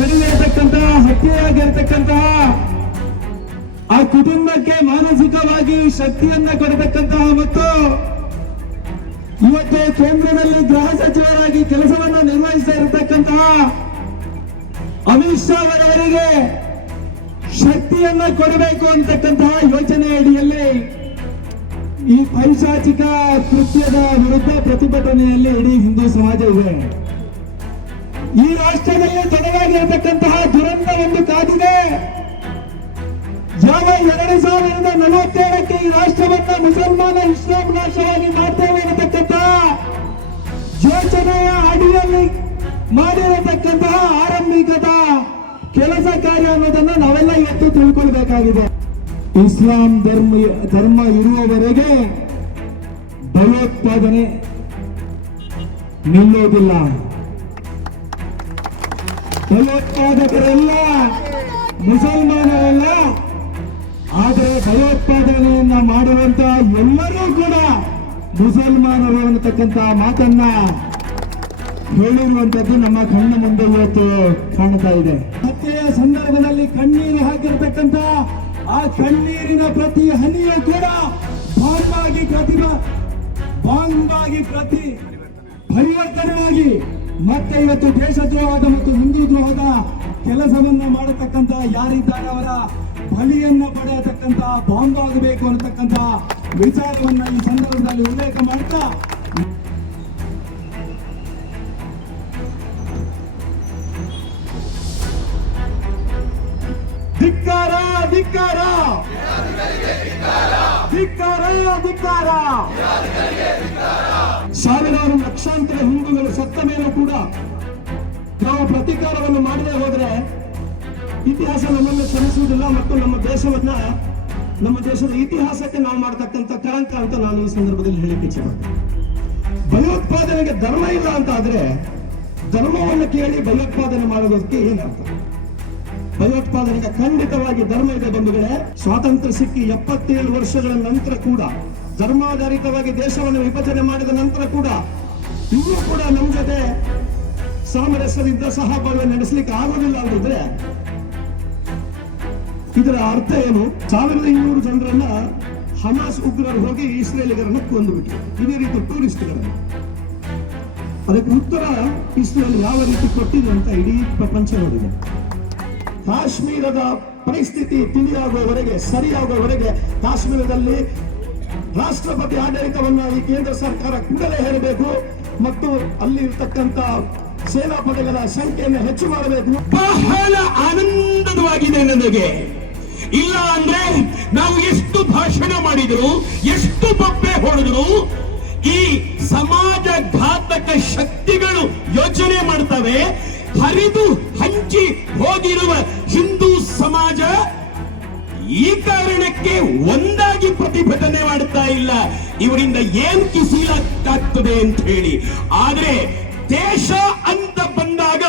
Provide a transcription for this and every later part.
ನಡೆದಿರತಕ್ಕಂತಹ ಹತ್ಯೆಯಾಗಿರತಕ್ಕಂತಹ ಆ ಕುಟುಂಬಕ್ಕೆ ಮಾನಸಿಕವಾಗಿ ಶಕ್ತಿಯನ್ನ ಕೊಡತಕ್ಕಂತಹ ಮತ್ತು ಇವತ್ತು ಕೇಂದ್ರದಲ್ಲಿ ಗೃಹ ಸಚಿವರಾಗಿ ಕೆಲಸವನ್ನ ನಿರ್ವಹಿಸ್ತಾ ಇರತಕ್ಕಂತಹ ಅಮಿತ್ ಶಾ ಅವರವರಿಗೆ ಶಕ್ತಿಯನ್ನ ಕೊಡಬೇಕು ಅಂತಕ್ಕಂತಹ ಯೋಜನೆ ಅಡಿಯಲ್ಲಿ ಈ ಪೈಶಾಚಿಕ ಕೃತ್ಯದ ವಿರುದ್ಧ ಪ್ರತಿಭಟನೆಯಲ್ಲಿ ಇಡೀ ಹಿಂದೂ ಸಮಾಜ ಇದೆ. ಈ ರಾಷ್ಟ್ರದಲ್ಲಿ ತಡವಾಗಿರತಕ್ಕಂತಹ ದುರಂತ ಒಂದು ಕಾದಿದೆ. ಯಾವ 2047ಕ್ಕೆ ಈ ರಾಷ್ಟ್ರವನ್ನ ಮುಸಲ್ಮಾನ ಇಸ್ಲಾಂ ರಾಷ್ಟ್ರವಾಗಿ ಮಾಡ್ತೇವೆ ಅನ್ನತಕ್ಕಂತಹ ಯೋಚನೆಯ ಅಡಿಯಲ್ಲಿ ಮಾಡಿರತಕ್ಕಂತಹ ಆರಂಭಿಕದ ಕೆಲಸ ಕಾರ್ಯ ಅನ್ನೋದನ್ನ ನಾವೆಲ್ಲ ಇವತ್ತು ತಿಳ್ಕೊಳ್ಬೇಕಾಗಿದೆ. ಇಸ್ಲಾಂ ಧರ್ಮ ಇರುವವರೆಗೆ ಭಯೋತ್ಪಾದನೆ ನಿಲ್ಲೋದಿಲ್ಲ. ಭಯೋತ್ಪಾದಕರೆಲ್ಲ ಮುಸಲ್ಮಾನರಲ್ಲ, ಆದರೆ ಭಯೋತ್ಪಾದನೆಯನ್ನ ಮಾಡುವಂತ ಎಲ್ಲರೂ ಕೂಡ ಮುಸಲ್ಮಾನರು ಅನ್ನತಕ್ಕಂತ ಮಾತನ್ನ ಹೇಳಿರುವಂತದ್ದು ನಮ್ಮ ಕಣ್ಣ ಮುಂದೆ ಇವತ್ತು ಕಾಣ್ತಾ ಇದೆ. ಹತ್ಯೆಯ ಸಂದರ್ಭದಲ್ಲಿ ಕಣ್ಣೀರು ಹಾಕಿರ್ತಕ್ಕಂತ ಆ ಕಣ್ಣೀರಿನ ಪ್ರತಿ ಹನಿಯೂ ಕೂಡ ಪರಿವರ್ತನೆಯಾಗಿ ಮತ್ತೆ ಇವತ್ತು ದೇಶದ್ರೋಹದ ಮತ್ತು ಹಿಂದೂ ದ್ರೋಹದ ಕೆಲಸವನ್ನ ಮಾಡತಕ್ಕಂತ ಯಾರಿದ್ದಾರೆ ಅವರ ಬಲಿಯನ್ನ ಪಡೆಯತಕ್ಕಂತ ಬಾಂಬ್ ಆಗಬೇಕು ಅನ್ನತಕ್ಕಂತ ವಿಚಾರವನ್ನ ಈ ಸಂದರ್ಭದಲ್ಲಿ ಉಲ್ಲೇಖ ಮಾಡ್ತಾ ಧಿಕ್ಕಾರ ಧಿಕ್ಕಾರ ಧಿಕ್ಕಾರ ಧಿಕ್ಕಾರ. ಸಾವಿರಾರು ಲಕ್ಷಾಂತರ ಹಿಂದೂಗಳು ಸತ್ತ ಮೇಲೂ ಕೂಡ ನಾವು ಪ್ರತೀಕಾರವನ್ನು ಮಾಡದೆ ಹೋದರೆ ಇತಿಹಾಸ ನಮ್ಮನ್ನು ಕ್ಷಮಿಸುವುದಿಲ್ಲ ಮತ್ತು ನಮ್ಮ ದೇಶದ ಇತಿಹಾಸಕ್ಕೆ ನಾವು ಮಾಡತಕ್ಕಂಥ ಕಳಂಕ ಅಂತ ನಾನು ಈ ಸಂದರ್ಭದಲ್ಲಿ ಹೇಳಿಕೆ ಇಚ್ಛೆ ಮಾಡ್ತೇನೆ. ಭಯೋತ್ಪಾದನೆಗೆ ಧರ್ಮ ಇಲ್ಲ ಅಂತ ಆದ್ರೆ ಧರ್ಮವನ್ನು ಕೇಳಿ ಭಯೋತ್ಪಾದನೆ ಮಾಡೋದಕ್ಕೆ ಏನರ್ಥ? ಭಯೋತ್ಪಾದನೆಗೆ ಖಂಡಿತವಾಗಿ ಧರ್ಮ ಇದೆ ಬಂಧುಗಳೇ. ಸ್ವಾತಂತ್ರ್ಯ ಸಿಕ್ಕಿ 77 ವರ್ಷಗಳ ನಂತರ ಕೂಡ ಧರ್ಮಾಧಾರಿತವಾಗಿ ದೇಶವನ್ನು ವಿಭಜನೆ ಮಾಡಿದ ನಂತರ ಕೂಡ ಇನ್ನೂ ಕೂಡ ನಮ್ಮ ಜೊತೆ ಸಾಮರಸ್ಯದಿಂದ ಸಹಬಾಳ್ವೆ ನಡೆಸಲಿಕ್ಕೆ ಆಗೋದಿಲ್ಲ ಅಂತಿದ್ರೆ ಇದರ ಅರ್ಥ ಏನು? 1200 ಜನರನ್ನ ಹಮಾಸ್ ಉಗ್ರರು ಹೋಗಿ ಇಸ್ರೇಲಿಗರನ್ನ ಕೊಂದುಬಿಟ್ರು, ಇದೇ ರೀತಿ ಟೂರಿಸ್ಟ್ಗಳನ್ನ. ಅದಕ್ಕೆ ಉತ್ತರ ಇಸ್ರೇಲ್ ಯಾವ ರೀತಿ ಕೊಟ್ಟಿದೆ ಅಂತ ಇಡೀ ಪ್ರಪಂಚ ನೋಡಿದೆ. ಕಾಶ್ಮೀರದ ಪರಿಸ್ಥಿತಿ ತಿಳಿಯಾಗುವವರೆಗೆ, ಸರಿಯಾಗುವವರೆಗೆ ಕಾಶ್ಮೀರದಲ್ಲಿ ರಾಷ್ಟ್ರಪತಿ ಆಡಳಿತವನ್ನ ಈ ಕೇಂದ್ರ ಸರ್ಕಾರ ಕೂಡಲೇ ಹೇರಬೇಕು ಮತ್ತು ಅಲ್ಲಿ ಇರ್ತಕ್ಕಂಥ ಸೇನಾಪಡೆಗಳ ಸಂಖ್ಯೆಯನ್ನು ಹೆಚ್ಚು ಮಾಡಬೇಕು. ಬಹಳ ಆನಂದವಾಗಿದೆ ನನಗೆ. ಇಲ್ಲ ಅಂದ್ರೆ ನಾವು ಎಷ್ಟು ಭಾಷಣ ಮಾಡಿದ್ರು, ಎಷ್ಟು ಬೊಬ್ಬೆ ಹೊಡೆದ್ರು, ಈ ಸಮಾಜ ಘಾತಕ ಶಕ್ತಿಗಳು ಯೋಚನೆ ಮಾಡ್ತವೆ. ಹರಿದು ಹಂಚಿ ಹೋಗಿರುವ ಹಿಂದೂ ಸಮಾಜ ಈ ಕಾರಣಕ್ಕೆ ಒಂದಾಗಿ ಪ್ರತಿಭಟನೆ ಮಾಡುತ್ತಾ ಇಲ್ಲ, ಇವರಿಂದ ಏನ್ ಕಿಸಿಲಾಗ್ತದೆ ಅಂತ ಹೇಳಿ. ಆದ್ರೆ ದೇಶ ಅಂತ ಬಂದಾಗ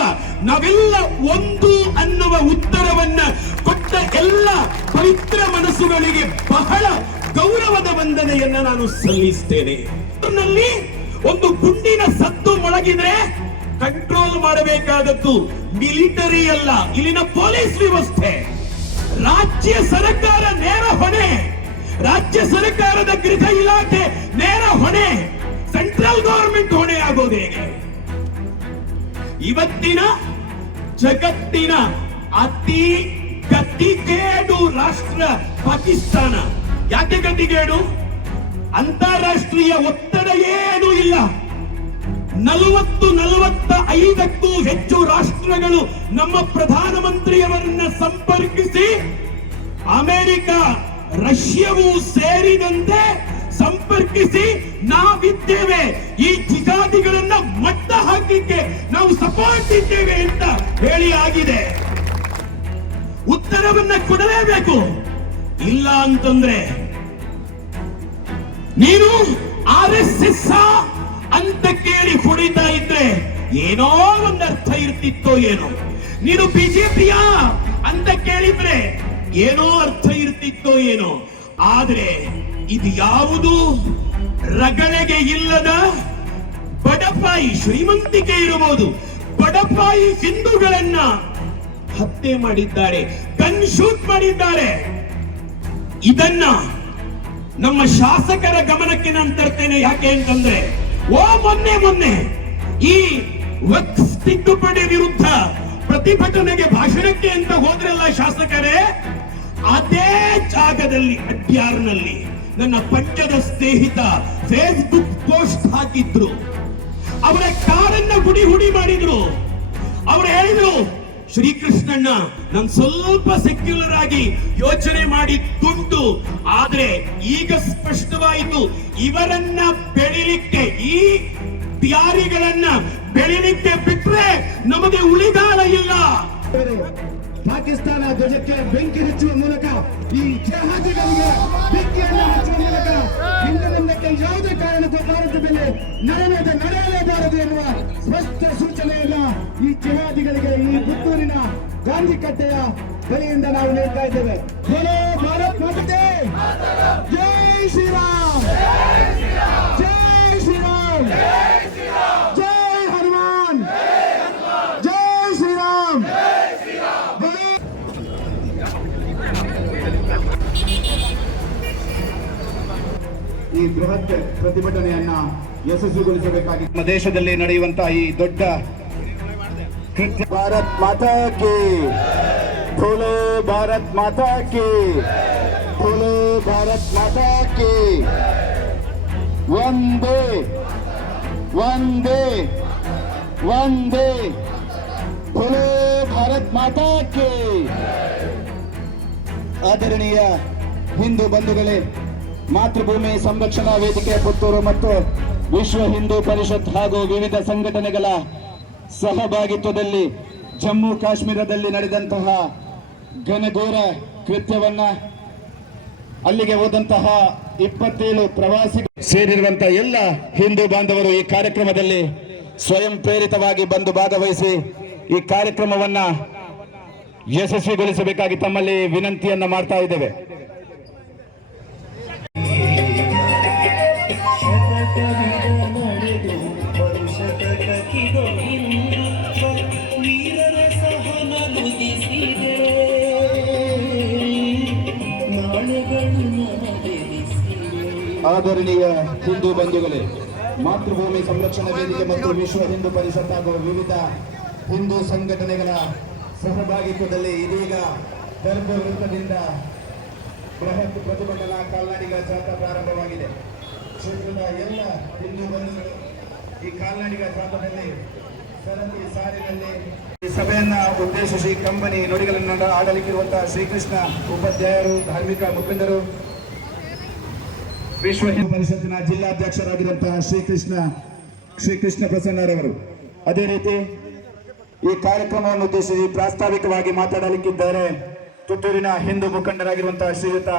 ನಾವೆಲ್ಲ ಒಂದು ಅನ್ನುವ ಉತ್ತರವನ್ನ ಕೊಟ್ಟ ಎಲ್ಲ ಪವಿತ್ರ ಮನಸ್ಸುಗಳಿಗೆ ಬಹಳ ಗೌರವದ ವಂದನೆಯನ್ನ ನಾನು ಸಲ್ಲಿಸ್ತೇನೆ. ಒಂದು ಗುಂಡಿನ ಸದ್ದು ಮೊಳಗಿದ್ರೆ ಕಂಟ್ರೋಲ್ ಮಾಡಬೇಕಾದದ್ದು ಮಿಲಿಟರಿ ಅಲ್ಲ, ಇಲ್ಲಿನ ಪೊಲೀಸ್ ವ್ಯವಸ್ಥೆ. ರಾಜ್ಯ ಸರ್ಕಾರ ನೇರ ಹೊಣೆ, ರಾಜ್ಯ ಸರ್ಕಾರದ ಗೃಹ ಇಲಾಖೆ ನೇರ ಹೊಣೆ, ಸೆಂಟ್ರಲ್ ಗವರ್ಮೆಂಟ್ ಹೊಣೆ ಆಗೋದು ಹೇಗೆ? ಇವತ್ತಿನ ಜಗತ್ತಿನ ಅತಿ ಗತಿಗೇಡು ರಾಷ್ಟ್ರ ಪಾಕಿಸ್ತಾನ. ಯಾಕೆ ಗತಿಗೇಡು? ಅಂತಾರಾಷ್ಟ್ರೀಯ ಒತ್ತಡ ಏನೂ ಇಲ್ಲ. 45ಕ್ಕೂ ಹೆಚ್ಚು ರಾಷ್ಟ್ರಗಳು ನಮ್ಮ ಪ್ರಧಾನಮಂತ್ರಿಯವರನ್ನ ಸಂಪರ್ಕಿಸಿ, ಅಮೆರಿಕ, ರಷ್ಯಾವೂ ಸೇರಿದಂತೆ ಸಂಪರ್ಕಿಸಿ ನಾವಿದ್ದೇವೆ, ಈ ಜಿಹಾದಿಗಳನ್ನ ಮಟ್ಟ ಹಾಕಲಿಕ್ಕೆ ನಾವು ಸಪೋರ್ಟ್ ಇದ್ದೇವೆ ಅಂತ ಹೇಳಿ ಆಗಿದೆ. ಉತ್ತರವನ್ನ ಕೊಡಲೇಬೇಕು. ಇಲ್ಲ ಅಂತಂದ್ರೆ ನೀನು RSS ಅಂತ ಕೇಳಿ ಹೊಡಿತಾ ಇದ್ರೆ ಏನೋ ಒಂದು ಅರ್ಥ ಇರ್ತಿತ್ತೋ ಏನೋ. ನೀನು ಬಿಜೆಪಿಯ ಅಂತ ಕೇಳಿದ್ರೆ ಏನೋ ಅರ್ಥ ಇರ್ತಿತ್ತೋ ಏನೋ. ಆದ್ರೆ ಇದು ಯಾವುದು ರಗಳೆಗೆ ಇಲ್ಲದ ಬಡಪಾಯಿ, ಶ್ರೀಮಂತಿಕೆ ಇರಬಹುದು, ಬಡಪಾಯಿ ಹಿಂದೂಗಳನ್ನ ಹತ್ಯೆ ಮಾಡಿದ್ದಾರೆ, ಗನ್ ಶೂಟ್ ಮಾಡಿದ್ದಾರೆ. ಇದನ್ನ ನಮ್ಮ ಶಾಸಕರ ಗಮನಕ್ಕೆ ನಾನು ತರ್ತೇನೆ. ಯಾಕೆ ಅಂತಂದ್ರೆ ಮೊನ್ನೆ ಈ ವಕ್ಫ್ ತಿದ್ದುಪಡಿ ವಿರುದ್ಧ ಪ್ರತಿಭಟನೆಗೆ ಭಾಷಣಕ್ಕೆ ಅಂತ ಹೋದ್ರಲ್ಲ ಶಾಸಕರೇ, ಅದೇ ಜಾಗದಲ್ಲಿ ಅಡ್ಯಾರ್ನಲ್ಲಿ ನನ್ನ ಪಂಚದ ಸ್ನೇಹಿತ ಫೇಸ್ಬುಕ್ ಪೋಸ್ಟ್ ಹಾಕಿದ್ರು. ಅವರ ಕಾರನ್ನ ಹುಡಿ ಮಾಡಿದ್ರು. ಅವರು ಹೇಳಿದ್ರು, ಶ್ರೀಕೃಷ್ಣಣ್ಣ ನಾನು ಸ್ವಲ್ಪ ಸೆಕ್ಯುಲರ್ ಆಗಿ ಯೋಚನೆ ಮಾಡಿದ್ದುಂಟು, ಆದ್ರೆ ಈಗ ಸ್ಪಷ್ಟವಾಯಿತು ಇವರನ್ನ ಬೆಳಿಲಿಕ್ಕೆ, ಈ ಪ್ಯಾರಿಗಳನ್ನ ಬೆಳಿಲಿಕ್ಕೆ ಬಿಟ್ರೆ ನಮಗೆ ಉಳಿಗಾಲ ಇಲ್ಲ. ಪಾಕಿಸ್ತಾನ ಧ್ವಜಕ್ಕೆ ಬೆಂಕಿ ಹಚ್ಚುವ ಮೂಲಕ, ಈ ಜಿಹಾದಿಗಳಿಗೆ ಬೆಂಕಿಯನ್ನು ಹಚ್ಚುವ ಮೂಲಕ ಹಿಂದಿನಕ್ಕೆ ಯಾವುದೇ ಕಾರಣಕ್ಕೂ ಭಾರತ ಮೇಲೆ ನಡೆಯಲೇಬಾರದು ಎನ್ನುವ ಸ್ಪಷ್ಟ ಸೂಚನೆಯನ್ನ ಈ ಜಿಹಾದಿಗಳಿಗೆ ಈ ಪುತ್ತೂರಿನ ಗಾಂಧಿ ಕಟ್ಟೆಯ ಬಳಿಯಿಂದ ನಾವು ನೀಡ್ತಾ ಇದ್ದೇವೆ. ಬೋಲೋ ಭಾರತ್ ಮಾತೆ, ಜೈ ಶ್ರೀರಾಮ್, ಜೈ ಶ್ರೀರಾಮ್, ಜೈ ಹನುಮಾನ್, ಜೈ ಶ್ರೀರಾಮ್. ಈ ಬೃಹತ್ ಪ್ರತಿಭಟನೆಯನ್ನ ಯಶಸ್ವಿಗೊಳಿಸಬೇಕಾಗಿ ನಮ್ಮ ದೇಶದಲ್ಲಿ ನಡೆಯುವಂತಹ ಈ ದೊಡ್ಡ ಕೃತ್ಯ. ಭಾರತ್ ಮಾತಾ ಕಿ, ಬೋಲೋ ಭಾರತ್ ಮಾತಾ ಕಿ, ಬೋಲೋ ಭಾರತ್ ಮಾತಾ ಕಿ. ವಂದೇ ವಂದೇ ವಂದೇ, ಬೋಲೋ ಭಾರತ್ ಮಾತಾ ಕಿ. ಆದರಣೀಯ ಹಿಂದೂ ಬಂಧುಗಳೇ, ಮಾತೃಭೂಮಿ ಸಂರಕ್ಷಣಾ ವೇದಿಕೆ ಪುತ್ತೂರು ಮತ್ತು ವಿಶ್ವ ಹಿಂದೂ ಪರಿಷತ್ ಹಾಗೂ ವಿವಿಧ ಸಂಘಟನೆಗಳ ಸಹಭಾಗಿತ್ವದಲ್ಲಿ ಜಮ್ಮು ಕಾಶ್ಮೀರದಲ್ಲಿ ನಡೆದಂತಹ ಘನಘೋರ ಕೃತ್ಯವನ್ನ, ಅಲ್ಲಿಗೆ ಹೋದಂತಹ 27 ಪ್ರವಾಸಿಗರು ಸೇರಿರುವಂತಹ ಎಲ್ಲ ಹಿಂದೂ ಬಾಂಧವರು ಈ ಕಾರ್ಯಕ್ರಮದಲ್ಲಿ ಸ್ವಯಂ ಪ್ರೇರಿತವಾಗಿ ಬಂದು ಭಾಗವಹಿಸಿ ಈ ಕಾರ್ಯಕ್ರಮವನ್ನ ಯಶಸ್ವಿಗೊಳಿಸಬೇಕಾಗಿ ತಮ್ಮಲ್ಲಿ ವಿನಂತಿಯನ್ನ ಮಾಡ್ತಾ ಇದ್ದೇವೆ. ಆದರಣೀಯ ಹಿಂದೂ ಬಂಧುಗಳೇ, ಮಾತೃಭೂಮಿ ಸಂರಕ್ಷಣಾ ವೇದಿಕೆ ಮತ್ತು ವಿಶ್ವ ಹಿಂದೂ ಪರಿಷತ್ ಹಾಗೂ ವಿವಿಧ ಹಿಂದೂ ಸಂಘಟನೆಗಳ ಸಹಭಾಗಿತ್ವದಲ್ಲಿ ಇದೀಗ ದರ್ಭ ವೃತ್ತದಿಂದ ಬೃಹತ್ ಪ್ರತಿಭಟನಾ ಕಾಲ್ನಡಿಗ ಜಾಥಾ ಪ್ರಾರಂಭವಾಗಿದೆ. ಕ್ಷೇತ್ರದ ಎಲ್ಲ ಹಿಂದೂ ಬಂಧುಗಳು ಈ ಕಾಲ್ನಡಿಗ ಜಾಥಾದಲ್ಲಿ ಸರತಿ ಸಾಲಿನಲ್ಲಿ ಈ ಸಭೆಯನ್ನ ಉದ್ದೇಶಿಸಿ ಕಂಬನಿ ನುಡಿಗಳನ್ನು ಆಡಲಿಕ್ಕಿರುವಂತಹ ಶ್ರೀಕೃಷ್ಣ ಉಪಾಧ್ಯಾಯರು, ಧಾರ್ಮಿಕ ಮುಖಂಡರು, ವಿಶ್ವ ಹಿಂದೂ ಪರಿಷತ್ತಿನ ಜಿಲ್ಲಾಧ್ಯಕ್ಷರಾಗಿರುವಂತಹ ಶ್ರೀಕೃಷ್ಣ ಪ್ರಸನ್ನರವರು, ಅದೇ ರೀತಿ ಈ ಕಾರ್ಯಕ್ರಮವನ್ನು ಉದ್ದೇಶಿಸಿ ಪ್ರಾಸ್ತಾವಿಕವಾಗಿ ಮಾತನಾಡಲಿಕ್ಕಿದ್ದಾರೆ ಪುತ್ತೂರಿನ ಹಿಂದೂ ಮುಖಂಡರಾಗಿರುವಂತಹ ಶ್ರೀಯುತ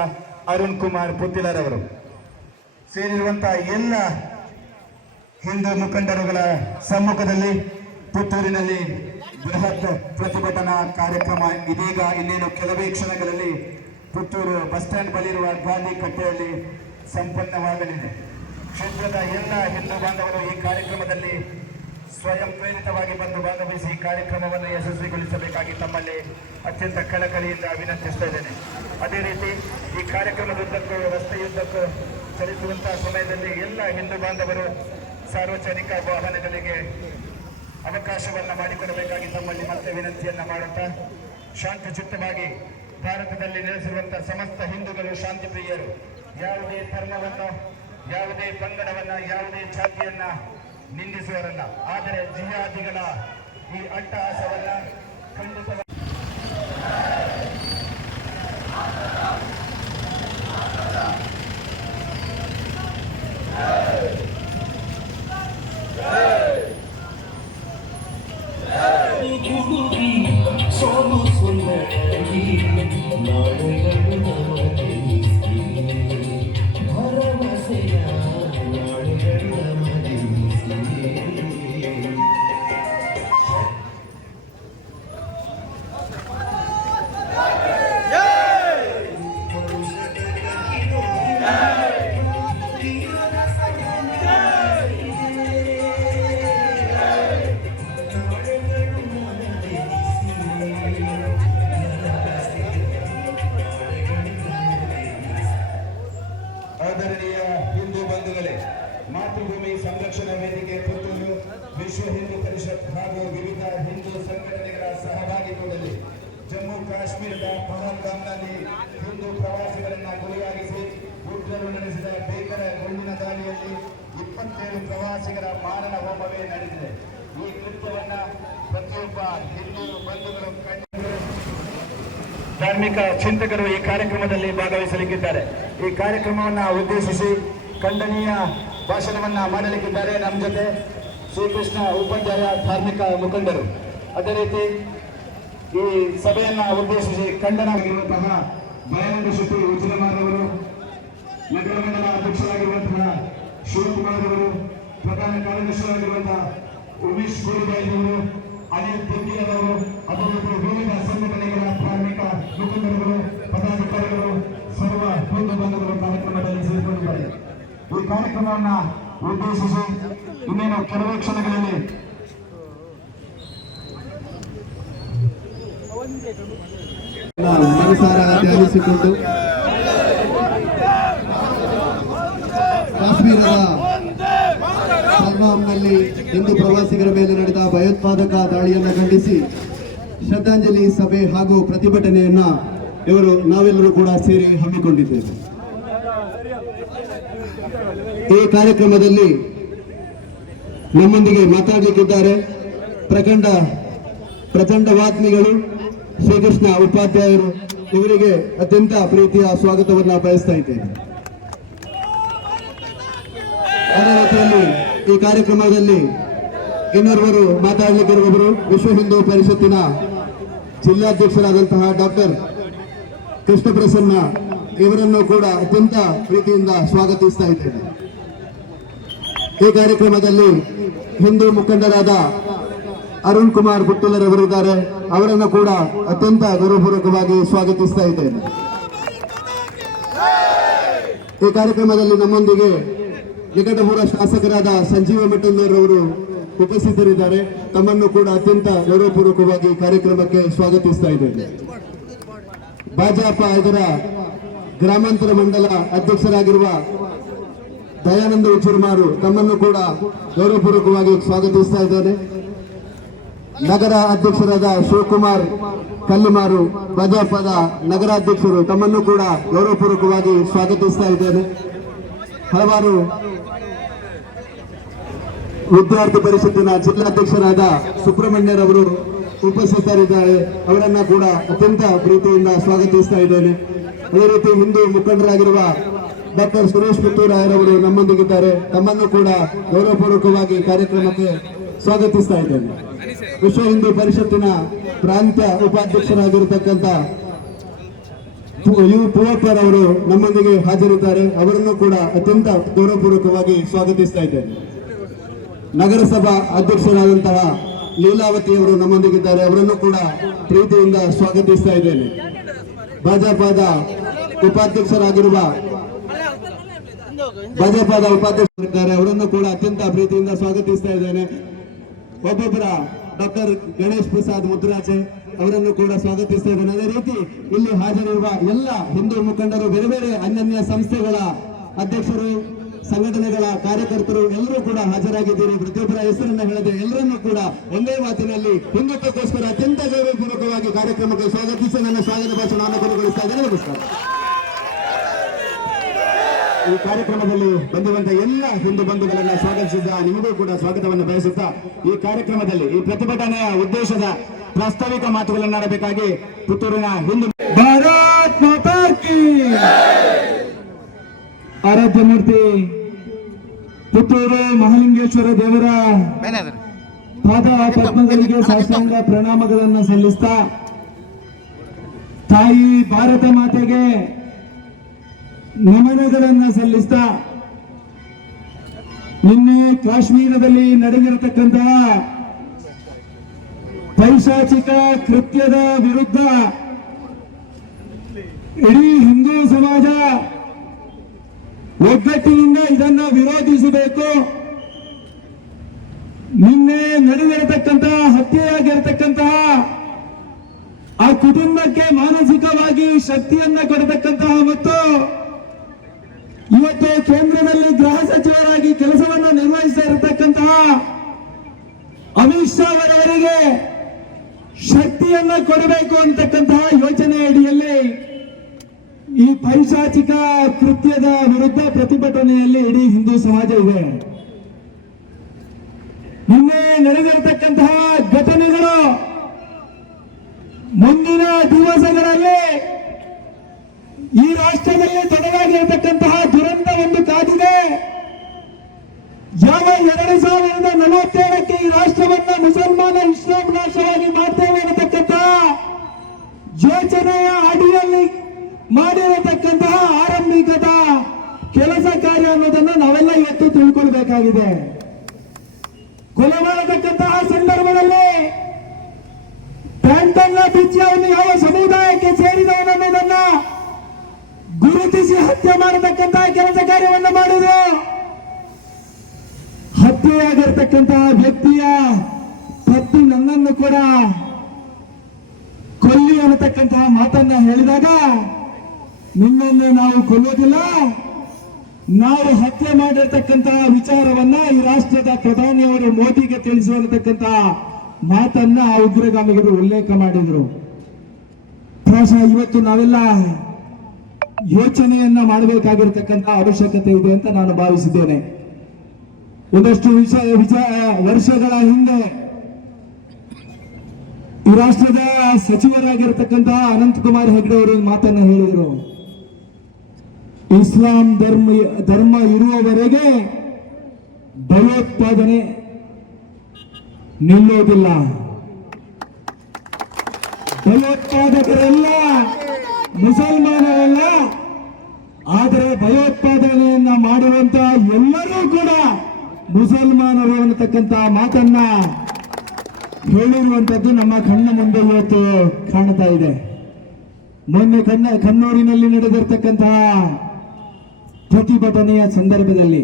ಅರುಣ್ ಕುಮಾರ್ ಪುತ್ತಿಲರವರು. ಸೇರಿರುವಂತಹ ಎಲ್ಲ ಹಿಂದೂ ಮುಖಂಡರುಗಳ ಸಮ್ಮುಖದಲ್ಲಿ ಪುತ್ತೂರಿನಲ್ಲಿ ಬೃಹತ್ ಪ್ರತಿಭಟನಾ ಕಾರ್ಯಕ್ರಮ ಇದೀಗ ಇನ್ನೇನು ಕೆಲವೇ ಕ್ಷಣಗಳಲ್ಲಿ ಪುತ್ತೂರು ಬಸ್ ಸ್ಟ್ಯಾಂಡ್ ಬಳಿ ಇರುವ ಗಾಂಧಿ ಕಟ್ಟೆಯಲ್ಲಿ ಸಂಪನ್ನವಾಗಲಿದೆ. ಕ್ಷೇತ್ರದ ಎಲ್ಲ ಹಿಂದೂ ಬಾಂಧವರು ಈ ಕಾರ್ಯಕ್ರಮದಲ್ಲಿ ಸ್ವಯಂ ಪ್ರೇರಿತವಾಗಿ ಬಂದು ಭಾಗವಹಿಸಿ ಈ ಕಾರ್ಯಕ್ರಮವನ್ನು ಯಶಸ್ವಿಗೊಳಿಸಬೇಕಾಗಿ ತಮ್ಮಲ್ಲಿ ಅತ್ಯಂತ ಕಳಕಳಿಯಿಂದ ವಿನಂತಿಸ್ತಾ ಇದ್ದೇನೆ. ಅದೇ ರೀತಿ ಈ ಕಾರ್ಯಕ್ರಮದುದ್ದಕ್ಕೂ ರಸ್ತೆಯುದ್ದಕ್ಕೂ ಚಲಿಸುವಂತಹ ಸಮಯದಲ್ಲಿ ಎಲ್ಲ ಹಿಂದೂ ಬಾಂಧವರು ಸಾರ್ವಜನಿಕ ವಾಹನಗಳಿಗೆ ಅವಕಾಶವನ್ನು ಮಾಡಿಕೊಡಬೇಕಾಗಿ ತಮ್ಮಲ್ಲಿ ಮತ್ತೆ ವಿನಂತಿಯನ್ನ ಮಾಡುತ್ತಾ, ಶಾಂತಚಿತ್ತವಾಗಿ ಭಾರತದಲ್ಲಿ ನೆಲೆಸಿರುವಂತಹ ಸಮಸ್ತ ಹಿಂದೂಗಳು ಶಾಂತಿ ಪ್ರಿಯರು, ಯಾವುದೇ ಧರ್ಮವನ್ನು, ಯಾವುದೇ ಪಂಗಡವನ್ನ, ಯಾವುದೇ ಜಾತಿಯನ್ನ ನಿಂದಿಸುವರಲ್ಲ. ಆದರೆ ಜಿಹಾದಿಗಳ ಈ ಅಟ್ಟಹಾಸವನ್ನ ಖಂಡಿತ ಸೋನು ಸುಂದರಿ ನಾಳೆಗಳು ನಮಗೆ ಭರವಸೆಯ ನಾಳೆಗಳು ನಮಗೆ ವಿಶ್ವ ಹಿಂದೂ ಪರಿಷತ್ ಹಾಗೂ ವಿವಿಧ ಹಿಂದೂ ಸಂಘಟನೆಗಳ ಸಹಭಾಗಿತ್ವದಲ್ಲಿ ಜಮ್ಮು ಕಾಶ್ಮೀರದ ಪಹಲ್ಗಾಮ್ನಲ್ಲಿ ಹಿಂದೂ ಪ್ರವಾಸಿಗಳನ್ನ ಗುರಿಯಾಗಿಸಿ ಉಗ್ರರು ನಡೆಸಿದ ಭೀಕರ ಗುಂಡಿನ ದಾಳಿಯಲ್ಲಿ 27 ಪ್ರವಾಸಿಗರ ಮಾರಣ ಹೋಮವೇ ನಡೆದಿದೆ. ಈ ಕೃತ್ಯವನ್ನ ಪ್ರತಿಯೊಬ್ಬ ಹಿಂದೂ ಬಂಧುಗಳು ಧಾರ್ಮಿಕ ಚಿಂತಕರು ಈ ಕಾರ್ಯಕ್ರಮದಲ್ಲಿ ಭಾಗವಹಿಸಲಿಕ್ಕಿದ್ದಾರೆ. ಈ ಕಾರ್ಯಕ್ರಮವನ್ನು ಉದ್ದೇಶಿಸಿ ಖಂಡನೀಯ ಭಾಷಣವನ್ನ ಮಾಡಲಿಕ್ಕಿದ್ದಾರೆ ನಮ್ಮ ಜೊತೆ ಶ್ರೀಕೃಷ್ಣ ಉಪಾಧ್ಯಾಯ ಧಾರ್ಮಿಕ ಮುಖಂಡರು. ಅದೇ ರೀತಿ ಈ ಸಭೆಯನ್ನ ಉದ್ದೇಶಿಸಿ ಖಂಡನವಾಗಿರುವಂತಹ ಬಯರಂಗ ಶೆಟ್ಟಿ ಉಜಿಲಮಾರ್ ಅವರು, ನಗರ ಮಂಡಲ ಅಧ್ಯಕ್ಷರಾಗಿರುವಂತಹ ಶಿವಕುಮಾರ್ ಅವರು, ಪ್ರಧಾನ ಕಾರ್ಯದರ್ಶಿಯಾಗಿರುವಂತಹ ಉಮೇಶ್ ಗೋರಿಬಾಯಿ ಅವರು, ಅನಿಲ್ ತಿಂಗಿಯರ್ ಅವರು, ಅದೇ ರೀತಿ ವಿವಿಧ ಸಂಘಟನೆಗಳ ಧಾರ್ಮಿಕ ಮುಖಂಡರುಗಳು, ಪದಾಧಿಕಾರಿಗಳು, ಸರ್ವ ಹಿಂದೂ ಬಂಧುಗಳು ಕಾರ್ಯಕ್ರಮದಲ್ಲಿ ಸೇರಿಕೊಂಡಿದ್ದಾರೆ. ಈ ಕಾರ್ಯಕ್ರಮವನ್ನ ಉದ್ದೇಶಿಸಿ ಇನ್ನೇನು ಕೆಲವೇ ಕ್ಷಣಗಳಲ್ಲಿ ಮನಸಾರ ಧ್ಯಾನಿಸಿಕೊಂಡು ಕಾಶ್ಮೀರದ ಪಹಲ್ಗಾಮ್ನಲ್ಲಿ ಹಿಂದೂ ಪ್ರವಾಸಿಗರ ಮೇಲೆ ನಡೆದ ಭಯೋತ್ಪಾದಕ ದಾಳಿಯನ್ನು ಖಂಡಿಸಿ ಶ್ರದ್ಧಾಂಜಲಿ ಸಭೆ ಹಾಗೂ ಪ್ರತಿಭಟನೆಯನ್ನ ನಾವೆಲ್ಲರೂ ಕೂಡ ಸೇರಿ ಹಮ್ಮಿಕೊಂಡಿದ್ದೇವೆ. ಈ ಕಾರ್ಯಕ್ರಮದಲ್ಲಿ ನಮ್ಮೊಂದಿಗೆ ಮಾತಾಡಲಿಕ್ಕಿದ್ದಾರೆ ಪ್ರಚಂಡ ವಾಗ್ಮಿಗಳು ಶ್ರೀಕೃಷ್ಣ ಉಪಾಧ್ಯಾಯರು. ಇವರಿಗೆ ಅತ್ಯಂತ ಪ್ರೀತಿಯ ಸ್ವಾಗತವನ್ನ ಬಯಸ್ತಾ ಇದ್ದೇನೆ. ಅದೇ ರೀತಿಯಲ್ಲಿ ಈ ಕಾರ್ಯಕ್ರಮದಲ್ಲಿ ಇನ್ನೋರ್ವರು ಮಾತಾಡಲಿಕ್ಕಿರುವವರು ವಿಶ್ವ ಹಿಂದೂ ಪರಿಷತ್ತಿನ ಜಿಲ್ಲಾಧ್ಯಕ್ಷರಾದಂತಹ ಡಾಕ್ಟರ್ ಕೃಷ್ಣ ಪ್ರಸನ್ನ, ಇವರನ್ನು ಕೂಡ ಅತ್ಯಂತ ಪ್ರೀತಿಯಿಂದ ಸ್ವಾಗತಿಸ್ತಾ ಇದ್ದೇನೆ. ಈ ಕಾರ್ಯಕ್ರಮದಲ್ಲಿ ಹಿಂದೂ ಮುಖಂಡರಾದ ಅರುಣ್ ಕುಮಾರ್ ಗುಟ್ಟಲರ್ ಅವರಿದ್ದಾರೆ, ಅವರನ್ನು ಕೂಡ ಅತ್ಯಂತ ಗೌರವಪೂರ್ವಕವಾಗಿ ಸ್ವಾಗತಿಸ್ತಾ ಇದ್ದೇನೆ. ಈ ಕಾರ್ಯಕ್ರಮದಲ್ಲಿ ನಮ್ಮೊಂದಿಗೆ ನಿಕಟಪೂರ್ವ ಶಾಸಕರಾದ ಸಂಜೀವ ಮೆಟ್ಟಂದೂರ್ ಅವರು ಉಪಸ್ಥಿತರಿದ್ದಾರೆ, ತಮ್ಮನ್ನು ಕೂಡ ಅತ್ಯಂತ ಗೌರವಪೂರ್ವಕವಾಗಿ ಕಾರ್ಯಕ್ರಮಕ್ಕೆ ಸ್ವಾಗತಿಸ್ತಾ ಇದ್ದೇನೆ. ಭಾಜಪ ಇದರ ಗ್ರಾಮಾಂತರ ಮಂಡಲ ಅಧ್ಯಕ್ಷರಾಗಿರುವ ದಯಾನಂದ ಉಚುರ್ಮಾರು, ತಮ್ಮನ್ನು ಕೂಡ ಗೌರವಪೂರ್ವಕವಾಗಿ ಸ್ವಾಗತಿಸ್ತಾ ಇದ್ದೇನೆ. ನಗರ ಅಧ್ಯಕ್ಷರಾದ ಶಿವಕುಮಾರ್ ಕಲ್ಲಿಮಾರು, ಭಾಜಪದ ನಗರಾಧ್ಯಕ್ಷರು, ತಮ್ಮನ್ನು ಕೂಡ ಗೌರವಪೂರ್ವಕವಾಗಿ ಸ್ವಾಗತಿಸ್ತಾ ಇದ್ದೇನೆ. ಹಲವಾರು ವಿದ್ಯಾರ್ಥಿ ಪರಿಷತ್ತಿನ ಜಿಲ್ಲಾಧ್ಯಕ್ಷರಾದ ಸುಬ್ರಹ್ಮಣ್ಯರವರು ಉಪಸ್ಥಿತರಿದ್ದಾರೆ, ಅವರನ್ನ ಕೂಡ ಅತ್ಯಂತ ಪ್ರೀತಿಯಿಂದ ಸ್ವಾಗತಿಸ್ತಾ ಇದ್ದೇನೆ. ಅದೇ ರೀತಿ ಹಿಂದೂ ಮುಖಂಡರಾಗಿರುವ ಡಾಕ್ಟರ್ ಸುರೇಶ್ ಪುತ್ತೂರಾಯರವರು ನಮ್ಮೊಂದಿಗಿದ್ದಾರೆ, ತಮ್ಮನ್ನು ಕೂಡ ಗೌರವಪೂರ್ವಕವಾಗಿ ಕಾರ್ಯಕ್ರಮಕ್ಕೆ ಸ್ವಾಗತಿಸ್ತಾ ಇದ್ದೇನೆ. ವಿಶ್ವ ಹಿಂದೂ ಪರಿಷತ್ತಿನ ಪ್ರಾಂತ್ಯ ಉಪಾಧ್ಯಕ್ಷರಾಗಿರತಕ್ಕಂಥ ಯು ಪೂವಪ್ಪರವರು ನಮ್ಮೊಂದಿಗೆ ಹಾಜರಿದ್ದಾರೆ, ಅವರನ್ನು ಕೂಡ ಅತ್ಯಂತ ಗೌರವಪೂರ್ವಕವಾಗಿ ಸ್ವಾಗತಿಸ್ತಾ ಇದ್ದೇನೆ. ನಗರಸಭಾ ಅಧ್ಯಕ್ಷರಾದಂತಹ ಲೀಲಾವತಿಯವರು ನಮ್ಮೊಂದಿಗಿದ್ದಾರೆ, ಅವರನ್ನು ಕೂಡ ಪ್ರೀತಿಯಿಂದ ಸ್ವಾಗತಿಸ್ತಾ ಇದ್ದೇನೆ. ಭಾಜಪದ ಉಪಾಧ್ಯಕ್ಷರಾಗಿರುವ ಉಪಾಧ್ಯಕ್ಷರಿದ್ದಾರೆ, ಅವರನ್ನು ಕೂಡ ಅತ್ಯಂತ ಪ್ರೀತಿಯಿಂದ ಸ್ವಾಗತಿಸ್ತಾ ಇದ್ದೇನೆ. ಒಬ್ಬೊಬ್ಬರ ಡಾಕ್ಟರ್ ಗಣೇಶ್ ಪ್ರಸಾದ್ ಮುದ್ರಾಜೆ ಅವರನ್ನು ಕೂಡ ಸ್ವಾಗತಿಸ್ತಾ ಇದ್ದೇನೆ. ಅದೇ ರೀತಿ ಇಲ್ಲಿ ಹಾಜರಿರುವ ಎಲ್ಲ ಹಿಂದೂ ಮುಖಂಡರು, ಬೇರೆ ಬೇರೆ ಅನ್ಯಾನ್ಯ ಸಂಸ್ಥೆಗಳ ಅಧ್ಯಕ್ಷರು, ಸಂಘಟನೆಗಳ ಕಾರ್ಯಕರ್ತರು ಎಲ್ಲರೂ ಕೂಡ ಹಾಜರಾಗಿದ್ದೀರಿ. ಪ್ರತಿಯೊಬ್ಬರ ಹೆಸರನ್ನ ಹೇಳದೆ ಎಲ್ಲರನ್ನೂ ಕೂಡ ಒಂದೇ ಮಾತಿನಲ್ಲಿ ಹಿಂದುತ್ವಕ್ಕೋಸ್ಕರ ಅತ್ಯಂತ ಗೌರವಪೂರ್ವಕವಾಗಿ ಕಾರ್ಯಕ್ರಮಕ್ಕೆ ಸ್ವಾಗತಿಸಿ ನನ್ನ ಸ್ವಾಗತ ಭಾಷಣವನ್ನು ಕೊನೆಗೊಳಿಸ್ತಾ ಇದ್ದೇನೆ. ನಮಸ್ಕಾರ. ಈ ಕಾರ್ಯಕ್ರಮದಲ್ಲಿ ಬಂದಿರುವಂತಹ ಎಲ್ಲ ಹಿಂದೂ ಬಂಧುಗಳನ್ನ ಸ್ವಾಗತಿಸಿದ ನಿಮಗೂ ಕೂಡ ಸ್ವಾಗತವನ್ನು ಬಯಸುತ್ತಾ ಈ ಕಾರ್ಯಕ್ರಮದಲ್ಲಿ ಈ ಪ್ರತಿಭಟನೆಯ ಉದ್ದೇಶದ ಪ್ರಾಸ್ತಾವಿಕ ಮಾತುಗಳನ್ನಾಡಬೇಕಾಗಿ ಪುತ್ತೂರಿನ ಹಿಂದೂ ಭಾರತ್ ಮಾತಾ ಕಿ ಆರಾಧ್ಯ ಮೂರ್ತಿ ಪುತ್ತೂರು ಮಹಾಲಿಂಗೇಶ್ವರ ದೇವರ ಪಾದ ಪದ್ಮಗಳಿಗೆ ಸಾಷ್ಟಾಂಗ ಪ್ರಣಾಮಗಳನ್ನು ಸಲ್ಲಿಸ್ತಾ, ತಾಯಿ ಭಾರತ ಮಾತೆಗೆ ನಮನಗಳನ್ನು ಸಲ್ಲಿಸ್ತಾ, ನಿನ್ನೆ ಕಾಶ್ಮೀರದಲ್ಲಿ ನಡೆದಿರತಕ್ಕಂತಹ ಪೈಶಾಚಿಕ ಕೃತ್ಯದ ವಿರುದ್ಧ ಇಡೀ ಹಿಂದೂ ಸಮಾಜ ಒಗ್ಗಟ್ಟಿನಿಂದ ಇದನ್ನ ವಿರೋಧಿಸಬೇಕು. ನಿನ್ನೆ ನಡೆದಿರತಕ್ಕಂತಹ ಹತ್ಯೆಯಾಗಿರತಕ್ಕಂತಹ ಆ ಕುಟುಂಬಕ್ಕೆ ಮಾನಸಿಕವಾಗಿ ಶಕ್ತಿಯನ್ನ ಕೊಡತಕ್ಕಂತಹ ಮತ್ತು ಇವತ್ತು ಕೇಂದ್ರದಲ್ಲಿ ಗೃಹ ಸಚಿವರಾಗಿ ಕೆಲಸವನ್ನು ನಿರ್ವಹಿಸ್ತಾ ಇರತಕ್ಕಂತಹ ಅಮಿತ್ ಶಾ ಅವರವರಿಗೆ ಶಕ್ತಿಯನ್ನ ಕೊಡಬೇಕು ಅಂತಕ್ಕಂತಹ ಯೋಚನೆ ಅಡಿಯಲ್ಲಿ ಈ ಪೈಶಾಚಿಕ ಕೃತ್ಯದ ವಿರುದ್ಧ ಪ್ರತಿಭಟನೆಯಲ್ಲಿ ಇಡೀ ಹಿಂದೂ ಸಮಾಜ ಇದೆ. ನಿನ್ನೆ ನಡೆದಿರತಕ್ಕಂತಹ ಘಟನೆಗಳು ಮುಂದಿನ ದಿವಸಗಳಲ್ಲಿ ಈ ರಾಷ್ಟ್ರದಲ್ಲಿ ತೊಡಗಾಗಿರತಕ್ಕಂತಹ ದುರಂತ ಒಂದು ಕಾದಿದೆ. ಯಾವ 2047ಕ್ಕೆ ಈ ರಾಷ್ಟ್ರವನ್ನ ಮುಸಲ್ಮಾನ ಇಸ್ಲಾಂ ರಾಷ್ಟ್ರವಾಗಿ ಮಾಡ್ತೇವೆ ಅನ್ನತಕ್ಕಂಥ ಯೋಚನೆಯ ಅಡಿಯಲ್ಲಿ ಮಾಡಿರತಕ್ಕಂತಹ ಆರಂಭಿಕದ ಕೆಲಸ ಕಾರ್ಯ ಅನ್ನೋದನ್ನ ನಾವೆಲ್ಲ ಇವತ್ತು ತಿಳ್ಕೊಳ್ಬೇಕಾಗಿದೆ. ಕೊಲೆ ಮಾಡತಕ್ಕಂತಹ ಸಂದರ್ಭದಲ್ಲಿ ಪ್ಯಾಂಟನ್ನ ಬಿಚ್ಚಿ ಅವನು ಯಾವ ಸಮುದಾಯಕ್ಕೆ ಸೇರಿದವನನ್ನೋದನ್ನ ಗುರುತಿಸಿ ಹತ್ಯೆ ಮಾಡತಕ್ಕಂತಹ ಕೆಲಸ ಕಾರ್ಯವನ್ನು ಮಾಡಿದ್ರು. ಹತ್ಯೆಯಾಗಿರ್ತಕ್ಕಂತಹ ವ್ಯಕ್ತಿಯ ಪತ್ನಿ ನನ್ನನ್ನು ಕೂಡ ಕೊಲ್ಲಿ ಅನ್ನತಕ್ಕಂತಹ ಮಾತನ್ನ ಹೇಳಿದಾಗ, ನಿನ್ನನ್ನು ನಾವು ಕೊಲ್ಲೋದಿಲ್ಲ, ನಾವು ಹತ್ಯೆ ಮಾಡಿರ್ತಕ್ಕಂತಹ ವಿಚಾರವನ್ನ ಈ ರಾಷ್ಟ್ರದ ಪ್ರಧಾನಿಯವರು ಮೋದಿಗೆ ತಿಳಿಸುವಂತಕ್ಕಂತಹ ಮಾತನ್ನ ಆ ಉಗ್ರಗಾಮಿಗಳು ಉಲ್ಲೇಖ ಮಾಡಿದ್ರು. ಪ್ರಾಯಶಃ ಇವತ್ತು ನಾವೆಲ್ಲ ಯೋಚನೆಯನ್ನ ಮಾಡಬೇಕಾಗಿರ್ತಕ್ಕಂತಹ ಅವಶ್ಯಕತೆ ಇದೆ ಅಂತ ನಾನು ಭಾವಿಸಿದ್ದೇನೆ. ಒಂದಷ್ಟು ವರ್ಷಗಳ ಹಿಂದೆ ಈ ರಾಷ್ಟ್ರದ ಸಚಿವರಾಗಿರ್ತಕ್ಕಂತಹ ಅನಂತಕುಮಾರ್ ಹೆಗಡೆ ಅವರು ಮಾತನ್ನ ಹೇಳಿದರು. ಇಸ್ಲಾಂ ಧರ್ಮ ಇರುವವರೆಗೆ ಭಯೋತ್ಪಾದನೆ ನಿಲ್ಲೋದಿಲ್ಲ. ಭಯೋತ್ಪಾದಕರೆಲ್ಲ ಮುಸಲ್ಮಾನರಲ್ಲ, ಆದರೆ ಭಯೋತ್ಪಾದನೆಯನ್ನ ಮಾಡಿರುವಂತಹ ಎಲ್ಲರೂ ಕೂಡ ಮುಸಲ್ಮಾನರು ಅನ್ನತಕ್ಕಂತ ಮಾತನ್ನ ಹೇಳಿರುವಂತದ್ದು ನಮ್ಮ ಕಣ್ಣ ಮುಂದೆ ಇವತ್ತು ಕಾಣ್ತಾ ಇದೆ. ಮೊನ್ನೆ ಕಣ್ಣೂರಿನಲ್ಲಿ ನಡೆದಿರ್ತಕ್ಕಂತಹ ಪ್ರತಿಭಟನೆಯ ಸಂದರ್ಭದಲ್ಲಿ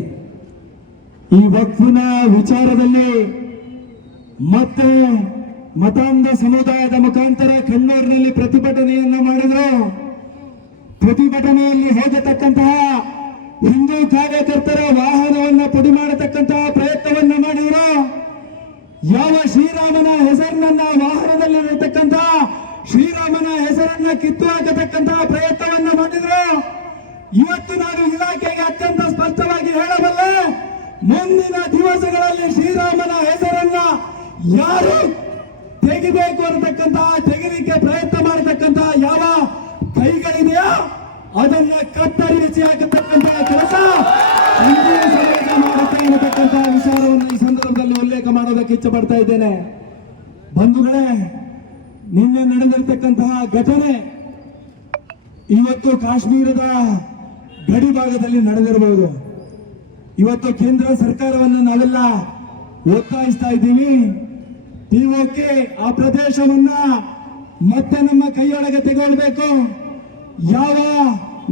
ಈ ವಕ್ಫಿನ ವಿಚಾರದಲ್ಲಿ ಮತ್ತೆ ಮತಾಂಧ ಸಮುದಾಯದ ಮುಖಾಂತರ ಕಣ್ಣೂರಿನಲ್ಲಿ ಪ್ರತಿಭಟನೆಯನ್ನ ಮಾಡಿದ್ರು. ಪ್ರತಿಭಟನೆಯಲ್ಲಿ ಹೋಗತಕ್ಕಂತಹ ಹಿಂದೂ ಕಾರ್ಯಕರ್ತರ ವಾಹನವನ್ನ ಪುಡಿ ಮಾಡತಕ್ಕಂತಹ ಪ್ರಯತ್ನವನ್ನ ಮಾಡಿದ್ರು. ಯಾವ ಶ್ರೀರಾಮನ ಹೆಸರನ್ನ ವಾಹನದಲ್ಲಿರತಕ್ಕಂತಹ ಶ್ರೀರಾಮನ ಹೆಸರನ್ನ ಕಿತ್ತು ಹಾಕತಕ್ಕಂತಹ ಪ್ರಯತ್ನವನ್ನ ಮಾಡಿದ್ರು. ಇವತ್ತು ನಾನು ಇಲಾಖೆಗೆ ಅತ್ಯಂತ ಸ್ಪಷ್ಟವಾಗಿ ಹೇಳಬಲ್ಲೆ, ಮುಂದಿನ ದಿವಸಗಳಲ್ಲಿ ಶ್ರೀರಾಮನ ಹೆಸರನ್ನ ಯಾರು ತೆಗಿಬೇಕು ಅನ್ನತಕ್ಕಂತಹ ತೆಗಿಲಿಕ್ಕೆ ಪ್ರಯತ್ನ ಮಾಡತಕ್ಕಂತಹ ಯಾವ ಕೈಗಳಿದೆಯೋ ಅದನ್ನ ಕತ್ತರಿಸಿ ಹಾಕತಕ್ಕಂತಹ ಕೆಲಸ ಹಿಂದೂ ಸಮಾಜ ಮಾಡುತ್ತೆ ಅನ್ನತಕ್ಕಂತಹ ವಿಚಾರವನ್ನು ಈ ಸಂದರ್ಭದಲ್ಲಿ ಉಲ್ಲೇಖ ಮಾಡೋದಕ್ಕೆ ಇಚ್ಛೆ ಪಡ್ತಾ ಇದ್ದೇನೆ. ಬಂಧುಗಳೇ, ನಿನ್ನೆ ನಡೆದಿರ್ತಕ್ಕಂತಹ ಘಟನೆ ಇವತ್ತು ಕಾಶ್ಮೀರದ ಗಡಿ ಭಾಗದಲ್ಲಿ ನಡೆದಿರಬಹುದು. ಇವತ್ತು ಕೇಂದ್ರ ಸರ್ಕಾರವನ್ನು ನಾವೆಲ್ಲ ಒತ್ತಾಯಿಸ್ತಾ ಇದ್ದೀವಿ, POK ಆ ಪ್ರದೇಶವನ್ನ ಮತ್ತೆ ನಮ್ಮ ಕೈಯೊಳಗೆ ತೆಗೆದುಕೊಳ್ಬೇಕು. ಯಾವ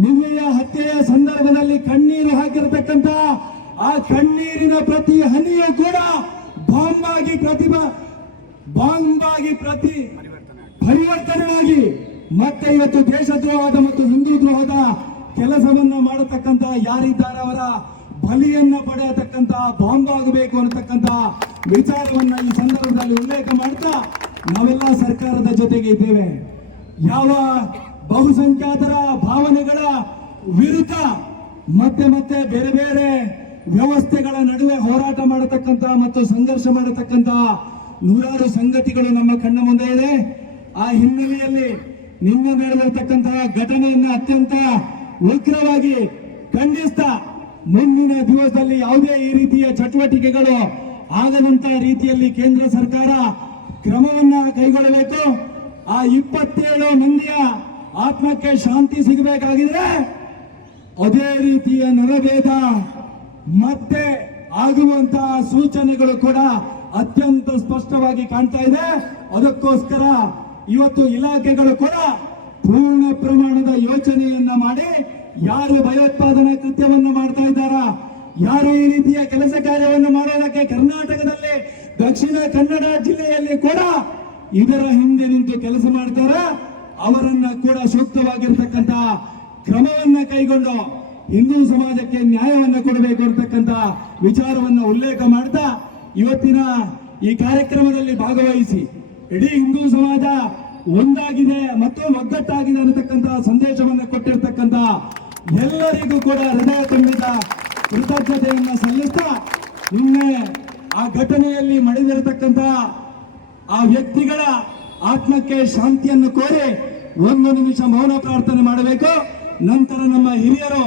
ನಿನ್ನೆಯ ಹತ್ಯೆಯ ಸಂದರ್ಭದಲ್ಲಿ ಕಣ್ಣೀರು ಹಾಕಿರತಕ್ಕಂತ ಆ ಕಣ್ಣೀರಿನ ಪ್ರತಿ ಹನಿಯೂ ಕೂಡ ಬಾಂಬಾಗಿ ಪರಿವರ್ತನೆಯಾಗಿ ಮತ್ತೆ ಇವತ್ತು ದೇಶದ್ರೋಹದ ಮತ್ತು ಹಿಂದೂ ದ್ರೋಹದ ಕೆಲಸವನ್ನ ಮಾಡತಕ್ಕಂತ ಯಾರಿದ್ದಾರೆ ಅವರ ಬಲಿಯನ್ನ ಪಡೆಯತಕ್ಕಂತ ಬಾಂಬ್ ಆಗಬೇಕು ಅನ್ನತಕ್ಕಂತ ವಿಚಾರವನ್ನ ಈ ಸಂದರ್ಭದಲ್ಲಿ ಉಲ್ಲೇಖ ಮಾಡ್ತಾ ನಾವೆಲ್ಲ ಸರ್ಕಾರದ ಜೊತೆಗೆ ಇದ್ದೇವೆ. ಯಾವ ಬಹುಸಂಖ್ಯಾತರ ಭಾವನೆಗಳ ವಿರುದ್ಧ ಮತ್ತೆ ಮತ್ತೆ ಬೇರೆ ಬೇರೆ ವ್ಯವಸ್ಥೆಗಳ ನಡುವೆ ಹೋರಾಟ ಮಾಡತಕ್ಕಂತ ಮತ್ತು ಸಂಘರ್ಷ ಮಾಡತಕ್ಕಂತ ನೂರಾರು ಸಂಗತಿಗಳು ನಮ್ಮ ಕಣ್ಣ ಮುಂದೆ ಇದೆ. ಆ ಹಿನ್ನೆಲೆಯಲ್ಲಿ ನಿನ್ನೆ ನಡೆದಿರತಕ್ಕಂತಹ ಘಟನೆಯನ್ನ ಅತ್ಯಂತ ಉಗ್ರವಾಗಿ ಖಂಡಿಸ್ತಾ ಮುಂದಿನ ದಿವಸದಲ್ಲಿ ಯಾವುದೇ ಈ ರೀತಿಯ ಚಟುವಟಿಕೆಗಳು ಆಗದಂತ ರೀತಿಯಲ್ಲಿ ಕೇಂದ್ರ ಸರ್ಕಾರ ಕ್ರಮವನ್ನ ಕೈಗೊಳ್ಳಬೇಕು. ಆ 27 ಮಂದಿಯ ಆತ್ಮಕ್ಕೆ ಶಾಂತಿ ಸಿಗಬೇಕಾಗಿದ್ರೆ ಅದೇ ರೀತಿಯ ನರಭೇದ ಮತ್ತೆ ಆಗುವಂತಹ ಸೂಚನೆಗಳು ಕೂಡ ಅತ್ಯಂತ ಸ್ಪಷ್ಟವಾಗಿ ಕಾಣ್ತಾ ಇದೆ. ಅದಕ್ಕೋಸ್ಕರ ಇವತ್ತು ಇಲಾಖೆಗಳು ಕೂಡ ಪೂರ್ಣ ಪ್ರಮಾಣದ ಯೋಚನೆಯನ್ನ ಮಾಡಿ ಯಾರು ಭಯೋತ್ಪಾದನಾ ಕೃತ್ಯವನ್ನು ಮಾಡ್ತಾ ಇದ್ದಾರ, ಯಾರು ಈ ರೀತಿಯ ಕೆಲಸ ಕಾರ್ಯವನ್ನು ಮಾಡೋದಕ್ಕೆ ಕರ್ನಾಟಕದಲ್ಲಿ ದಕ್ಷಿಣ ಕನ್ನಡ ಜಿಲ್ಲೆಯಲ್ಲಿ ಕೂಡ ಇದರ ಹಿಂದೆ ನಿಂತು ಕೆಲಸ ಮಾಡ್ತಾರೆ, ಅವರನ್ನ ಕೂಡ ಸೂಕ್ತವಾಗಿರ್ತಕ್ಕಂಥ ಕ್ರಮವನ್ನ ಕೈಗೊಂಡು ಹಿಂದೂ ಸಮಾಜಕ್ಕೆ ನ್ಯಾಯವನ್ನ ಕೊಡಬೇಕು ಅಂತಕ್ಕಂಥ ವಿಚಾರವನ್ನ ಉಲ್ಲೇಖ ಮಾಡ್ತಾ ಇವತ್ತಿನ ಈ ಕಾರ್ಯಕ್ರಮದಲ್ಲಿ ಭಾಗವಹಿಸಿ ಇಡೀ ಹಿಂದೂ ಸಮಾಜ ಒಂದಾಗಿದೆ ಮತ್ತು ಒಗ್ಗಟ್ಟಾಗಿದೆ ಅನ್ನತಕ್ಕಂತಹ ಸಂದೇಶವನ್ನು ಕೊಟ್ಟಿರ್ತಕ್ಕಂಥ ಎಲ್ಲರಿಗೂ ಕೂಡ ಹೃದಯ ತುಂಬಿದ ಕೃತಜ್ಞತೆಯನ್ನು ಸಲ್ಲಿಸ್ತಾ ನಿನ್ನೆ ಆ ಘಟನೆಯಲ್ಲಿ ಮಡಿದಿರತಕ್ಕಂಥ ಆ ವ್ಯಕ್ತಿಗಳ ಆತ್ಮಕ್ಕೆ ಶಾಂತಿಯನ್ನು ಕೋರಿ 1 ನಿಮಿಷ ಮೌನ ಪ್ರಾರ್ಥನೆ ಮಾಡಬೇಕು. ನಂತರ ನಮ್ಮ ಹಿರಿಯರು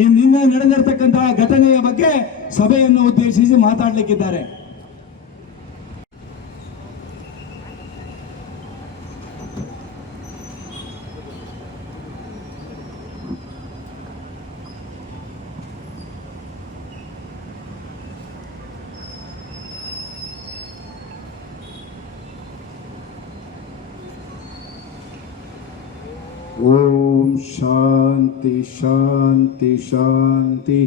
ಈ ನಿನ್ನೆ ನಡೆದಿರತಕ್ಕಂತಹ ಘಟನೆಯ ಬಗ್ಗೆ ಸಭೆಯನ್ನು ಉದ್ದೇಶಿಸಿ ಮಾತಾಡಲಿಕ್ಕಿದ್ದಾರೆ. ಓಂ ಶಾಂತಿ ಶಾಂತಿ ಶಾಂತಿ.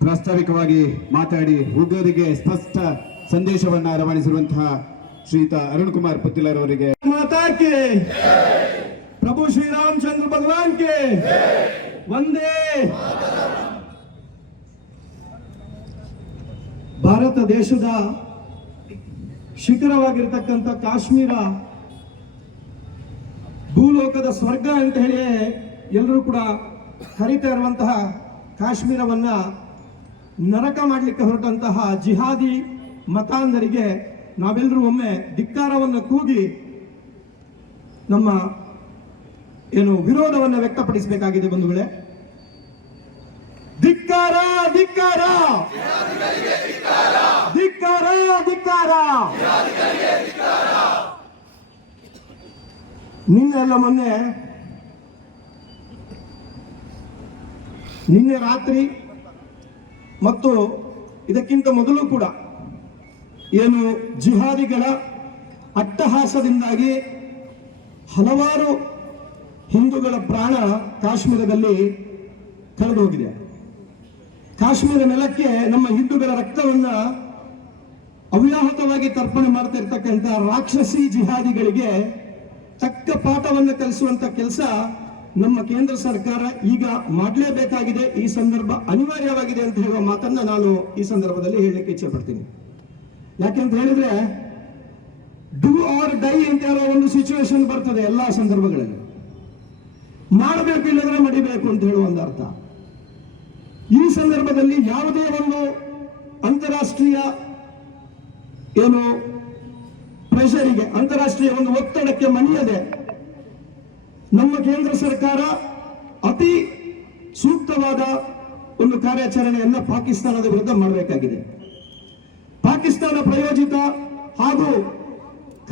ಪ್ರಾಸ್ತಾವಿಕವಾಗಿ ಮಾತಾಡಿ ಉಗ್ರರಿಗೆ ಸ್ಪಷ್ಟ ಸಂದೇಶವನ್ನ ರವಾನಿಸಿರುವಂತಹ ಶ್ರೀಯುತ ಅರುಣ್ ಕುಮಾರ್ ಪುತ್ತಿಲರ್ ಅವರಿಗೆ ಮಾತಾ ಕಿ ಪ್ರಭು ಶ್ರೀರಾಮಚಂದ್ರ ಭಗವಾನ್ ಕೆ ವಂದೇ. ಭಾರತ ದೇಶದ ಶಿಖರವಾಗಿರ್ತಕ್ಕಂಥ ಕಾಶ್ಮೀರ ಭೂಲೋಕದ ಸ್ವರ್ಗ ಅಂತ ಹೇಳಿ ಎಲ್ಲರೂ ಕೂಡ ಕರೀತಾ ಇರುವಂತಹ ಕಾಶ್ಮೀರವನ್ನ ನರಕ ಮಾಡಲಿಕ್ಕೆ ಹೊರಟಂತಹ ಜಿಹಾದಿ ಮತಾಂಧರಿಗೆ ನಾವೆಲ್ಲರೂ ಒಮ್ಮೆ ಧಿಕ್ಕಾರವನ್ನು ಕೂಗಿ ನಮ್ಮ ವಿರೋಧವನ್ನು ವ್ಯಕ್ತಪಡಿಸಬೇಕಾಗಿದೆ ಬಂಧುಗಳೇ. ಧಿಕ್ಕಾರ ಧಿಕ್ಕಾರ ಧಿಕ್ಕಾರ ಧಿಕ್ಕಾರ. ನಿನ್ನೆ ರಾತ್ರಿ ಮತ್ತು ಇದಕ್ಕಿಂತ ಮೊದಲು ಕೂಡ ಜಿಹಾದಿಗಳ ಅಟ್ಟಹಾಸದಿಂದಾಗಿ ಹಲವಾರು ಹಿಂದೂಗಳ ಪ್ರಾಣ ಕಾಶ್ಮೀರದಲ್ಲಿ ಕಳೆದೋಗಿದೆ. ಕಾಶ್ಮೀರ ನೆಲಕ್ಕೆ ನಮ್ಮ ಹಿಂದೂಗಳ ರಕ್ತವನ್ನ ಅವ್ಯಾಹತವಾಗಿ ತರ್ಪಣೆ ಮಾಡ್ತಾ ಇರ್ತಕ್ಕಂಥ ರಾಕ್ಷಸಿ ಜಿಹಾದಿಗಳಿಗೆ ತಕ್ಕ ಪಾಠವನ್ನು ಕಲಿಸುವಂತ ಕೆಲಸ ನಮ್ಮ ಕೇಂದ್ರ ಸರ್ಕಾರ ಈಗ ಮಾಡಲೇಬೇಕಾಗಿದೆ. ಈ ಸಂದರ್ಭ ಅನಿವಾರ್ಯವಾಗಿದೆ ಅಂತ ಹೇಳುವ ಮಾತನ್ನ ನಾನು ಈ ಸಂದರ್ಭದಲ್ಲಿ ಹೇಳಲಿಕ್ಕೆ ಇಚ್ಛೆ ಪಡ್ತೀನಿ. ಯಾಕೆಂತ ಹೇಳಿದ್ರೆ ಡೂ ಆರ್ ಡೈ ಅಂತ ಹೇಳೋ ಒಂದು ಸಿಚುವೇಶನ್ ಬರ್ತದೆ ಎಲ್ಲಾ ಸಂದರ್ಭಗಳಲ್ಲಿ. ಮಾಡಬೇಕು ಇಲ್ಲದ್ರೆ ಮಡಿಬೇಕು ಅಂತ ಹೇಳುವ ಒಂದು ಅರ್ಥ. ಈ ಸಂದರ್ಭದಲ್ಲಿ ಯಾವುದೇ ಒಂದು ಅಂತಾರಾಷ್ಟ್ರೀಯ ಪ್ರೆಷರಿಗೆ, ಅಂತಾರಾಷ್ಟ್ರೀಯ ಒಂದು ಒತ್ತಡಕ್ಕೆ ಮಣಿಯದೆ ನಮ್ಮ ಕೇಂದ್ರ ಸರ್ಕಾರ ಅತಿ ಸೂಕ್ತವಾದ ಒಂದು ಕಾರ್ಯಾಚರಣೆಯನ್ನ ಪಾಕಿಸ್ತಾನದ ವಿರುದ್ಧ ಮಾಡಬೇಕಾಗಿದೆ. ಪಾಕಿಸ್ತಾನ ಪ್ರಾಯೋಜಿತ ಹಾಗೂ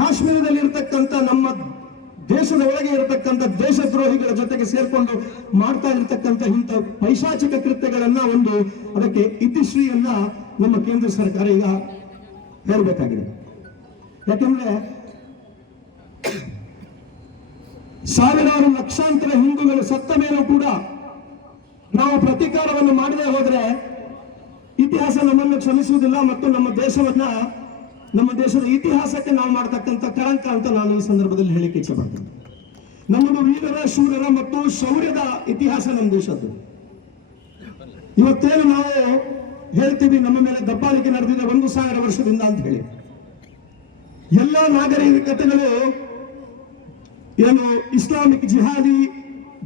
ಕಾಶ್ಮೀರದಲ್ಲಿರ್ತಕ್ಕಂಥ ನಮ್ಮ ದೇಶದ ಒಳಗೆ ಇರತಕ್ಕಂಥ ದೇಶದ್ರೋಹಿಗಳ ಜೊತೆಗೆ ಸೇರ್ಕೊಂಡು ಮಾಡ್ತಾ ಇರತಕ್ಕಂಥ ಇಂಥ ಪೈಶಾಚಿಕ ಕೃತ್ಯಗಳನ್ನ ಅದಕ್ಕೆ ಇತಿಶ್ರೀಯನ್ನ ನಮ್ಮ ಕೇಂದ್ರ ಸರ್ಕಾರ ಈಗ ಹೇಳಬೇಕಾಗಿದೆ. ಯಾಕೆಂದ್ರೆ ಸಾವಿರಾರು ಲಕ್ಷಾಂತರ ಹಿಂದೂಗಳು ಸತ್ತ ಮೇಲೂ ಕೂಡ ನಾವು ಪ್ರತೀಕಾರವನ್ನು ಮಾಡದೆ ಹೋದ್ರೆ ಇತಿಹಾಸ ನಮ್ಮನ್ನು ಕ್ಷಮಿಸುವುದಿಲ್ಲ ಮತ್ತು ನಮ್ಮ ದೇಶದ ಇತಿಹಾಸಕ್ಕೆ ನಾವು ಮಾಡತಕ್ಕಂಥ ಕಳಂಕ ಅಂತ ನಾನು ಈ ಸಂದರ್ಭದಲ್ಲಿ ಹೇಳಿಕ್ಕೆ ಇಚ್ಛೆ ಪಡ್ತೇನೆ. ನಮ್ಮದು ವೀರರ, ಶೂರರ ಮತ್ತು ಶೌರ್ಯದ ಇತಿಹಾಸ ನಮ್ಮ ದೇಶದ್ದು. ಇವತ್ತೇನು ನಾವು ಹೇಳ್ತೀವಿ ನಮ್ಮ ಮೇಲೆ ದಬ್ಬಾಳಿಕೆ ನಡೆದಿದೆ 1000 ವರ್ಷದಿಂದ ಅಂತ ಹೇಳಿ, ಎಲ್ಲ ನಾಗರಿಕತೆಗಳು ಇಸ್ಲಾಮಿಕ್ ಜಿಹಾದಿ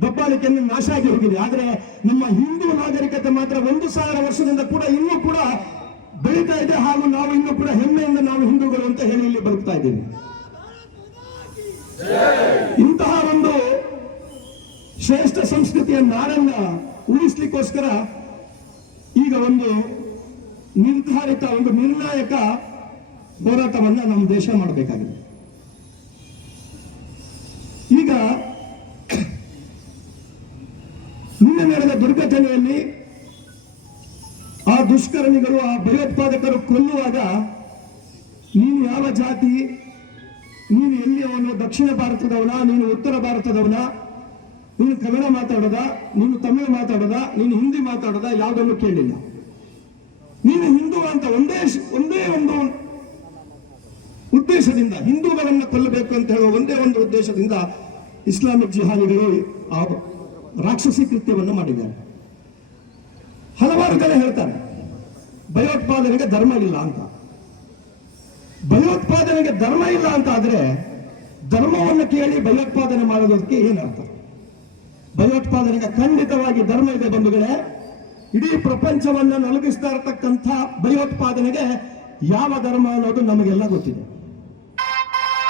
ದಬ್ಬಾಳಿಕೆಯನ್ನು ನಾಶ ಆಗಿ ಹೋಗಿದೆ. ಆದರೆ ನಮ್ಮ ಹಿಂದೂ ನಾಗರಿಕತೆ ಮಾತ್ರ 1000 ವರ್ಷದಿಂದ ಕೂಡ ಇನ್ನೂ ಕೂಡ ಬೆಳೀತಾ ಇದೆ. ಹಾಗೂ ನಾವು ಇನ್ನೂ ಕೂಡ ಹೆಮ್ಮೆಯಿಂದ ನಾವು ಹಿಂದೂಗಳು ಅಂತ ಹೇಳಿ ಇಲ್ಲಿ ಬದುಕ್ತಾ ಇದ್ದೀವಿ. ಇಂತಹ ಒಂದು ಶ್ರೇಷ್ಠ ಸಂಸ್ಕೃತಿಯ ನಾಡನ್ನ ಉಳಿಸ್ಲಿಕ್ಕೋಸ್ಕರ ಈಗ ಒಂದು ನಿರ್ಧಾರಿತ, ಒಂದು ನಿರ್ಣಾಯಕ ಹೋರಾಟವನ್ನ ನಮ್ಮ ದೇಶ ಮಾಡಬೇಕಾಗಿದೆ. ಈಗ ನಿನ್ನೆ ನಡೆದ ದುರ್ಘಟನೆಯಲ್ಲಿ ಆ ದುಷ್ಕರ್ಮಿಗಳು, ಆ ಭಯೋತ್ಪಾದಕರು ಕೊಲ್ಲುವಾಗ ನೀನು ಯಾವ ಜಾತಿ, ನೀನು ಎಲ್ಲಿಯವನು, ದಕ್ಷಿಣ ಭಾರತದವನ, ನೀನು ಉತ್ತರ ಭಾರತದವನ, ನೀನು ಕನ್ನಡ ಮಾತಾಡೋದ, ನೀನು ತಮಿಳು ಮಾತಾಡೋದ, ನೀನು ಹಿಂದಿ ಮಾತಾಡೋದ, ಯಾವುದನ್ನು ಕೇಳಿಲ್ಲ. ನೀನು ಹಿಂದೂ ಅಂತ ಒಂದೇ ಒಂದು ಉದ್ದೇಶದಿಂದ, ಹಿಂದೂಗಳನ್ನು ಕೊಲ್ಲಬೇಕು ಅಂತ ಹೇಳುವ ಒಂದೇ ಒಂದು ಉದ್ದೇಶದಿಂದ ಇಸ್ಲಾಮಿಕ್ ಜಿಹಾದಿಗಳು ಆ ರಾಕ್ಷಸಿ ಕೃತ್ಯವನ್ನು ಮಾಡಿದ್ದಾರೆ. ಹಲವಾರು ಜನ ಹೇಳ್ತಾರೆ ಭಯೋತ್ಪಾದನೆಗೆ ಧರ್ಮ ಇಲ್ಲ ಅಂತ. ಭಯೋತ್ಪಾದನೆಗೆ ಧರ್ಮ ಇಲ್ಲ ಅಂತ ಆದ್ರೆ ಧರ್ಮವನ್ನು ಕೇಳಿ ಭಯೋತ್ಪಾದನೆ ಮಾಡೋದಕ್ಕೆ ಏನರ್ಥ? ಭಯೋತ್ಪಾದನೆಗೆ ಖಂಡಿತವಾಗಿ ಧರ್ಮ ಇದೆ ಬಂಧುಗಳೇ. ಇಡೀ ಪ್ರಪಂಚವನ್ನ ನಲುಗಿಸ್ತಾ ಇರತಕ್ಕಂಥ ಭಯೋತ್ಪಾದನೆಗೆ ಯಾವ ಧರ್ಮ ಅನ್ನೋದು ನಮಗೆಲ್ಲ ಗೊತ್ತಿದೆ.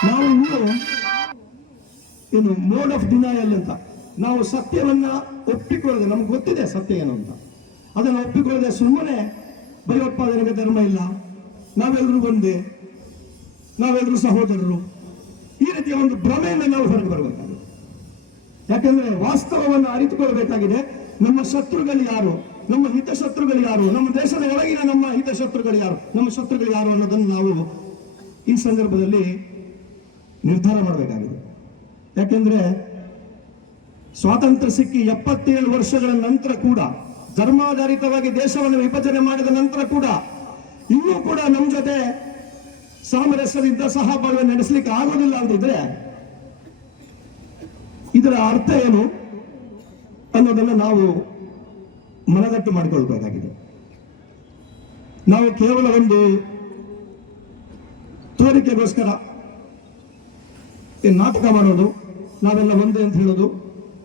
ನಾವು ಇನ್ನು ಮೋಡ್ ಆಫ್ ಡಿನಯಲ್ ಅಂತ, ನಾವು ಸತ್ಯವನ್ನ ಒಪ್ಪಿಕೊಳ್ಳದೆ, ನಮ್ಗೆ ಗೊತ್ತಿದೆ ಸತ್ಯ ಏನು ಅಂತ, ಅದನ್ನು ಒಪ್ಪಿಕೊಳ್ಳದೆ ಸುಮ್ಮನೆ ಭಯೋತ್ಪಾದನೆಗೆ ಧರ್ಮ ಇಲ್ಲ, ನಾವೆಲ್ಲರೂ ಒಂದೇ, ನಾವೆಲ್ಲರೂ ಸಹೋದರರು, ಈ ರೀತಿಯ ಒಂದು ಭ್ರಮೆಯಿಂದ ನಾವು ಹೊರಗೆ ಬರಬೇಕಾಗಿದೆ. ಯಾಕಂದ್ರೆ ವಾಸ್ತವವನ್ನು ಅರಿತುಕೊಳ್ಳಬೇಕಾಗಿದೆ. ನಮ್ಮ ಶತ್ರುಗಳು ಯಾರು, ನಮ್ಮ ಹಿತಶತ್ರುಗಳು ಯಾರು, ನಮ್ಮ ದೇಶದ ಒಳಗಿನ ನಮ್ಮ ಹಿತಶತ್ರುಗಳು ಯಾರು, ನಮ್ಮ ಶತ್ರುಗಳು ಯಾರು ಅನ್ನೋದನ್ನು ನಾವು ಈ ಸಂದರ್ಭದಲ್ಲಿ ನಿರ್ಧಾರ ಮಾಡಬೇಕಾಗಿದೆ. ಯಾಕೆಂದ್ರೆ ಸ್ವಾತಂತ್ರ್ಯ ಸಿಕ್ಕಿ 77 ವರ್ಷಗಳ ನಂತರ ಕೂಡ, ಧರ್ಮಾಧಾರಿತವಾಗಿ ದೇಶವನ್ನು ವಿಭಜನೆ ಮಾಡಿದ ನಂತರ ಕೂಡ ಇನ್ನೂ ಕೂಡ ನಮ್ಮ ಜೊತೆ ಸಾಮರಸ್ಯದಿಂದ ಸಹಬಾಳ್ವೆ ನಡೆಸಲಿಕ್ಕೆ ಆಗೋದಿಲ್ಲ ಅಂತಿದ್ರೆ ಇದರ ಅರ್ಥ ಏನು ಅನ್ನೋದನ್ನು ನಾವು ಮನದಟ್ಟು ಮಾಡಿಕೊಳ್ಬೇಕಾಗಿದೆ. ನಾವು ಕೇವಲ ಒಂದು ತೋರಿಕೆಗೋಸ್ಕರ ನಾಟಕ ಮಾಡೋದು, ನಾವೆಲ್ಲ ಒಂದೇ ಅಂತ ಹೇಳೋದು,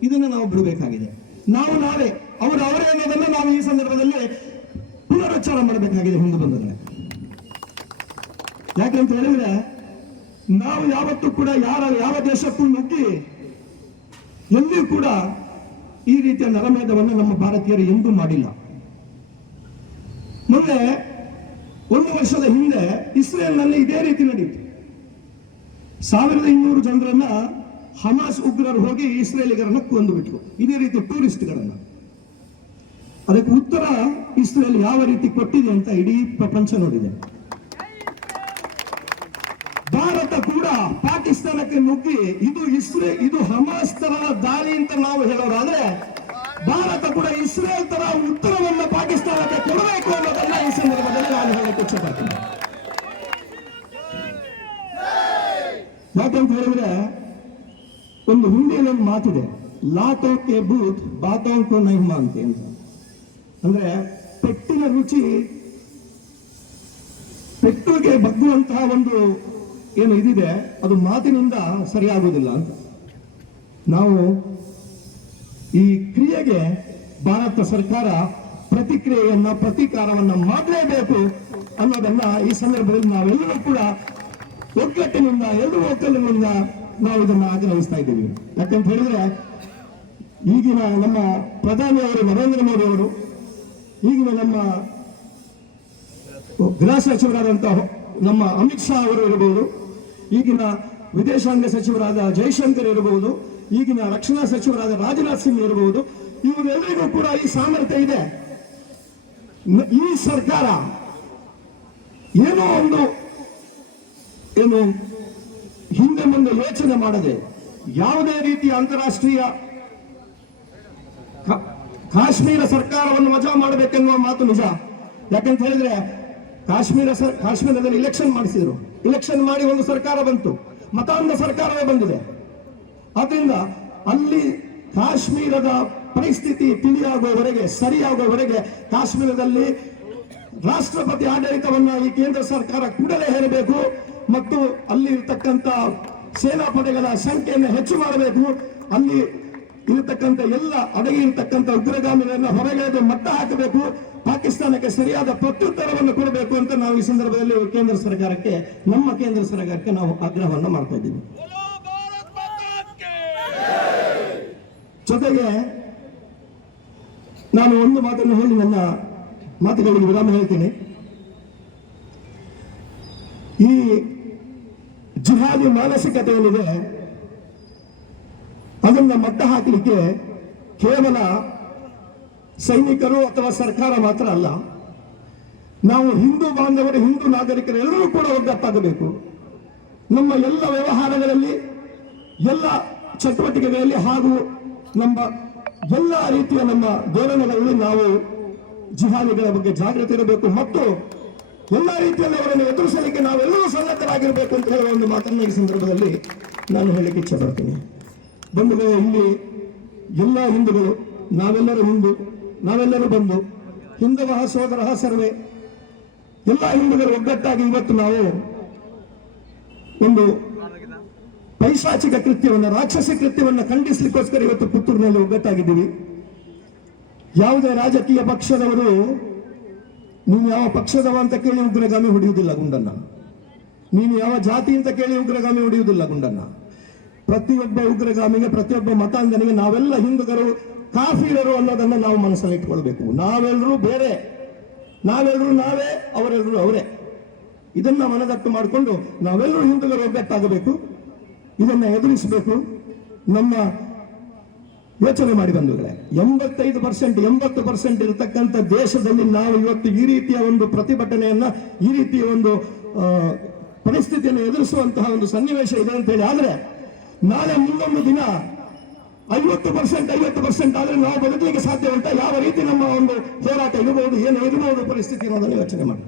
ಇದನ್ನ ನಾವು ಬಿಡಬೇಕಾಗಿದೆ. ನಾವೇ ಅವರೇ ಅನ್ನೋದನ್ನ ನಾವು ಈ ಸಂದರ್ಭದಲ್ಲಿ ಪುನರುಚ್ಚಾರ ಮಾಡಬೇಕಾಗಿದೆ ಹಿಂದೆ ಬಂದರೆ. ಯಾಕಂತ ಹೇಳಿದ್ರೆ ನಾವು ಯಾವತ್ತೂ ಕೂಡ ಯಾವ ದೇಶಕ್ಕೂ ನುಗ್ಗಿ ಎಲ್ಲಿಯೂ ಕೂಡ ಈ ರೀತಿಯ ನರಮೇಧವನ್ನು ನಮ್ಮ ಭಾರತೀಯರು ಎಂದೂ ಮಾಡಿಲ್ಲ. ಮೊನ್ನೆ 1 ವರ್ಷದ ಹಿಂದೆ ಇಸ್ರೇಲ್ನಲ್ಲಿ ಇದೇ ರೀತಿ ನಡೆಯಿತು. 1200 ಜನರನ್ನ ಹಮಾಸ್ ಉಗ್ರರು ಹೋಗಿ ಇಸ್ರೇಲಿಗರನ್ನ ಕೊಂದು ಬಿಟ್ರು, ಇದೇ ರೀತಿ ಟೂರಿಸ್ಟ್ಗಳನ್ನ. ಅದಕ್ಕೆ ಉತ್ತರ ಇಸ್ರೇಲ್ ಯಾವ ರೀತಿ ಕೊಟ್ಟಿದೆ ಅಂತ ಇಡೀ ಪ್ರಪಂಚ ನೋಡಿದೆ. ಭಾರತ ಕೂಡ ಪಾಕಿಸ್ತಾನಕ್ಕೆ ನುಗ್ಗಿ ಇದು ಹಮಾಸ್ ತರ ದಾಳಿ ಅಂತ ನಾವು ಹೇಳೋದಾದ್ರೆ, ಭಾರತ ಕೂಡ ಇಸ್ರೇಲ್ ತರ ಉತ್ತರವನ್ನು ಪಾಕಿಸ್ತಾನಕ್ಕೆ ಕೊಡಬೇಕು ಅನ್ನೋದನ್ನ ಈ ಸಂದರ್ಭದಲ್ಲಿ ನಾನು ಹೇಳಕ್ಕೆ ಇಚ್ಛೆಪಡ್ತೀನಿ. ಯಾಕಂತ ಹೇಳಿದ್ರೆ ಒಂದು ಹಿಂದಿಯಲ್ಲಿ ಒಂದು ಮಾತಿದೆ, ಲಾಟೋ ಕೆ ಬೂತ್ ಬಾತೋ ಕೋ ನಹೀ ಮಾನ್ತೆ ಅಂತ. ಅಂದ್ರೆ ಪೆಟ್ಟಿನ ರುಚಿ, ಪೆಟ್ಟಿಗೆ ಬಗ್ಗುವಂತಹ ಒಂದು ಏನು ಇದಿದೆ, ಅದು ಮಾತಿನಿಂದ ಸರಿಯಾಗುವುದಿಲ್ಲ ಅಂತ. ನಾವು ಈ ಕ್ರಿಯೆಗೆ ಭಾರತ ಸರ್ಕಾರ ಪ್ರತೀಕಾರವನ್ನ ಮಾಡಲೇಬೇಕು ಅನ್ನೋದನ್ನ ಈ ಸಂದರ್ಭದಲ್ಲಿ ನಾವೆಲ್ಲರೂ ಕೂಡ ಒಗ್ಗಟ್ಟಿನಿಂದ, ಎಲ್ಲರೂ ಒಕ್ಕಲಿನಿಂದ ನಾವು ಇದನ್ನ ಆಗ್ರಹಿಸ್ತಾ ಇದ್ದೀವಿ. ಯಾಕಂತ ಹೇಳಿದ್ರೆ ಈಗಿನ ನಮ್ಮ ಪ್ರಧಾನಿಯವರು ನರೇಂದ್ರ ಮೋದಿ ಅವರು, ಈಗಿನ ನಮ್ಮ ಗೃಹ ಸಚಿವರಾದಂತಹ ನಮ್ಮ ಅಮಿತ್ ಶಾ ಅವರು ಇರಬಹುದು, ಈಗಿನ ವಿದೇಶಾಂಗ ಸಚಿವರಾದ ಜೈಶಂಕರ್ ಇರಬಹುದು, ಈಗಿನ ರಕ್ಷಣಾ ಸಚಿವರಾದ ರಾಜನಾಥ್ ಸಿಂಗ್ ಇರಬಹುದು, ಇವರೆಲ್ಲರಿಗೂ ಕೂಡ ಈ ಸಾಮರ್ಥ್ಯ ಇದೆ. ಈ ಸರ್ಕಾರ ಏನೋ ಒಂದು ಹಿಂದೆ ಮುಂದೆ ಯೋಚನೆ ಮಾಡದೆ ಯಾವುದೇ ರೀತಿಯ ಅಂತಾರಾಷ್ಟ್ರೀಯ ಕಾಶ್ಮೀರ ಸರ್ಕಾರವನ್ನು ವಜಾ ಮಾಡಬೇಕೆನ್ನುವ ಮಾತು ನಿಜ. ಯಾಕಂತ ಹೇಳಿದ್ರೆ ಕಾಶ್ಮೀರದಲ್ಲಿ ಇಲೆಕ್ಷನ್ ಮಾಡಿಸಿದ್ರು, ಇಲೆಕ್ಷನ್ ಮಾಡಿ ಒಂದು ಸರ್ಕಾರ ಬಂತು, ಮತಾಂಧ ಸರ್ಕಾರವೇ ಬಂದಿದೆ. ಆದ್ರಿಂದ ಅಲ್ಲಿ ಕಾಶ್ಮೀರದ ಪರಿಸ್ಥಿತಿ ತಿಳಿಯಾಗುವವರೆಗೆ, ಸರಿಯಾಗುವವರೆಗೆ ಕಾಶ್ಮೀರದಲ್ಲಿ ರಾಷ್ಟ್ರಪತಿ ಆಡಳಿತವನ್ನ ಈ ಕೇಂದ್ರ ಸರ್ಕಾರ ಕೂಡಲೇ ಹೇರಬೇಕು ಮತ್ತು ಅಲ್ಲಿ ಇರತಕ್ಕಂತ ಸೇನಾಪಡೆಗಳ ಸಂಖ್ಯೆಯನ್ನು ಹೆಚ್ಚು ಮಾಡಬೇಕು. ಅಲ್ಲಿ ಇರತಕ್ಕಂಥ ಎಲ್ಲ ಅಡಗಿ ಇರತಕ್ಕಂಥ ಉಗ್ರಗಾಮಿಗಳನ್ನ ಹೊರಗೆಳೆದು ಮಟ್ಟ ಹಾಕಬೇಕು. ಪಾಕಿಸ್ತಾನಕ್ಕೆ ಸರಿಯಾದ ಪ್ರತ್ಯುತ್ತರವನ್ನು ಕೊಡಬೇಕು ಅಂತ ನಾವು ಈ ಸಂದರ್ಭದಲ್ಲಿ ಕೇಂದ್ರ ಸರ್ಕಾರಕ್ಕೆ, ನಮ್ಮ ಕೇಂದ್ರ ಸರ್ಕಾರಕ್ಕೆ ನಾವು ಆಗ್ರಹವನ್ನು ಮಾಡ್ತಾ ಇದ್ದೀವಿ. ಜೊತೆಗೆ ನಾನು ಒಂದು ಮಾತನ್ನು ಹೇಳಿ ನನ್ನ ಮಾತುಗಳಿಗೆ ವಿರಾಮ ಹೇಳ್ತೀನಿ. ಈ ಜಿಹಾದಿ ಮಾನಸಿಕತೆ ಏನಿದೆ ಅದನ್ನ ಮಟ್ಟ ಹಾಕಲಿಕ್ಕೆ ಕೇವಲ ಸೈನಿಕರು ಅಥವಾ ಸರ್ಕಾರ ಮಾತ್ರ ಅಲ್ಲ, ನಾವು ಹಿಂದೂ ಬಾಂಧವರು, ಹಿಂದೂ ನಾಗರಿಕರು ಎಲ್ಲರೂ ಕೂಡ ಒಗ್ಗಟ್ಟಾಗಬೇಕು. ನಮ್ಮ ಎಲ್ಲ ವ್ಯವಹಾರಗಳಲ್ಲಿ, ಎಲ್ಲ ಚಟುವಟಿಕೆಗಳಲ್ಲಿ ಹಾಗೂ ನಮ್ಮ ಎಲ್ಲ ರೀತಿಯ ನಮ್ಮ ಧೋರಣೆಗಳಲ್ಲಿ ನಾವು ಜಿಹಾದಿಗಳ ಬಗ್ಗೆ ಜಾಗೃತಿ ಇರಬೇಕು ಮತ್ತು ಎಲ್ಲ ರೀತಿಯಲ್ಲಿ ಅವರನ್ನು ಎದುರಿಸಲಿಕ್ಕೆ ನಾವೆಲ್ಲರೂ ಸನ್ನದ್ಧರಾಗಿರಬೇಕು ಅಂತ ಹೇಳುವ ಒಂದು ಮಾತನ್ನು ಈ ಸಂದರ್ಭದಲ್ಲಿ ನಾನು ಹೇಳಲಿಕ್ಕೆ ಇಚ್ಛೆ ಪಡ್ತೀನಿ. ಬಂಧುಗಳು, ಇಲ್ಲಿ ಎಲ್ಲ ಹಿಂದೂಗಳು, ನಾವೆಲ್ಲರೂ ಹಿಂದೂ, ನಾವೆಲ್ಲರೂ ಬಂದು ಹಿಂದವ ಸೋದರ ಸರ್ವೇ, ಎಲ್ಲ ಹಿಂದೂಗಳು ಒಗ್ಗಟ್ಟಾಗಿ ಇವತ್ತು ನಾವು ಒಂದು ಪೈಶಾಚಿಕ ಕೃತ್ಯವನ್ನ, ರಾಕ್ಷಸ ಕೃತ್ಯವನ್ನ ಖಂಡಿಸಲಿಕ್ಕೋಸ್ಕರ ಇವತ್ತು ಪುತ್ತೂರಿನಲ್ಲಿ ಒಗ್ಗಟ್ಟಾಗಿದ್ದೀವಿ. ಯಾವುದೇ ರಾಜಕೀಯ ಪಕ್ಷದವರು ನೀನು ಯಾವ ಪಕ್ಷದವ ಅಂತ ಕೇಳಿ ಉಗ್ರಗಾಮಿ ಹೊಡೆಯುವುದಿಲ್ಲ ಗುಂಡನ್ನ, ನೀನು ಯಾವ ಜಾತಿ ಅಂತ ಕೇಳಿ ಉಗ್ರಗಾಮಿ ಹೊಡೆಯುವುದಿಲ್ಲ ಗುಂಡನ್ನ. ಪ್ರತಿಯೊಬ್ಬ ಉಗ್ರಗಾಮಿಗೆ, ಪ್ರತಿಯೊಬ್ಬ ಮತಾಂಧನಿಗೆ ನಾವೆಲ್ಲ ಹಿಂದೂಗರು ಕಾಫಿರರು ಅನ್ನೋದನ್ನ ನಾವು ಮನಸ್ಸಲ್ಲಿ ಇಟ್ಕೊಳ್ಬೇಕು. ನಾವೆಲ್ಲರೂ ಬೇರೆ, ನಾವೆಲ್ಲರೂ ನಾವೇ, ಅವರೆಲ್ಲರೂ ಅವರೇ. ಇದನ್ನ ಮನದಟ್ಟು ಮಾಡಿಕೊಂಡು ನಾವೆಲ್ಲರೂ ಹಿಂದೂಗರು ಒಗ್ಗಟ್ಟಾಗಬೇಕು, ಇದನ್ನ ಎದುರಿಸಬೇಕು. ನಮ್ಮ ಯೋಚನೆ ಮಾಡಿ ಬಂಧುಗಳೇ, 80% ಇರತಕ್ಕಂಥ ದೇಶದಲ್ಲಿ ನಾವು ಇವತ್ತು ಈ ರೀತಿಯ ಒಂದು ಪ್ರತಿಭಟನೆಯನ್ನ, ಈ ರೀತಿಯ ಒಂದು ಪರಿಸ್ಥಿತಿಯನ್ನು ಎದುರಿಸುವಂತಹ ಒಂದು ಸನ್ನಿವೇಶ ಇದೆ ಅಂತ ಹೇಳಿ ಆದ್ರೆ, ನಾಳೆ ಮುಂದೊಂದು ದಿನ 50% ಆದ್ರೆ ನಾವು ಬದುಕಲಿಕ್ಕೆ ಸಾಧ್ಯ ಉಂಟಾ? ಯಾವ ರೀತಿ ನಮ್ಮ ಒಂದು ಹೋರಾಟ ಇರಬಹುದು, ಏನು ಇರಬಹುದು ಪರಿಸ್ಥಿತಿ ಅನ್ನೋದನ್ನು ಯೋಚನೆ ಮಾಡಿ.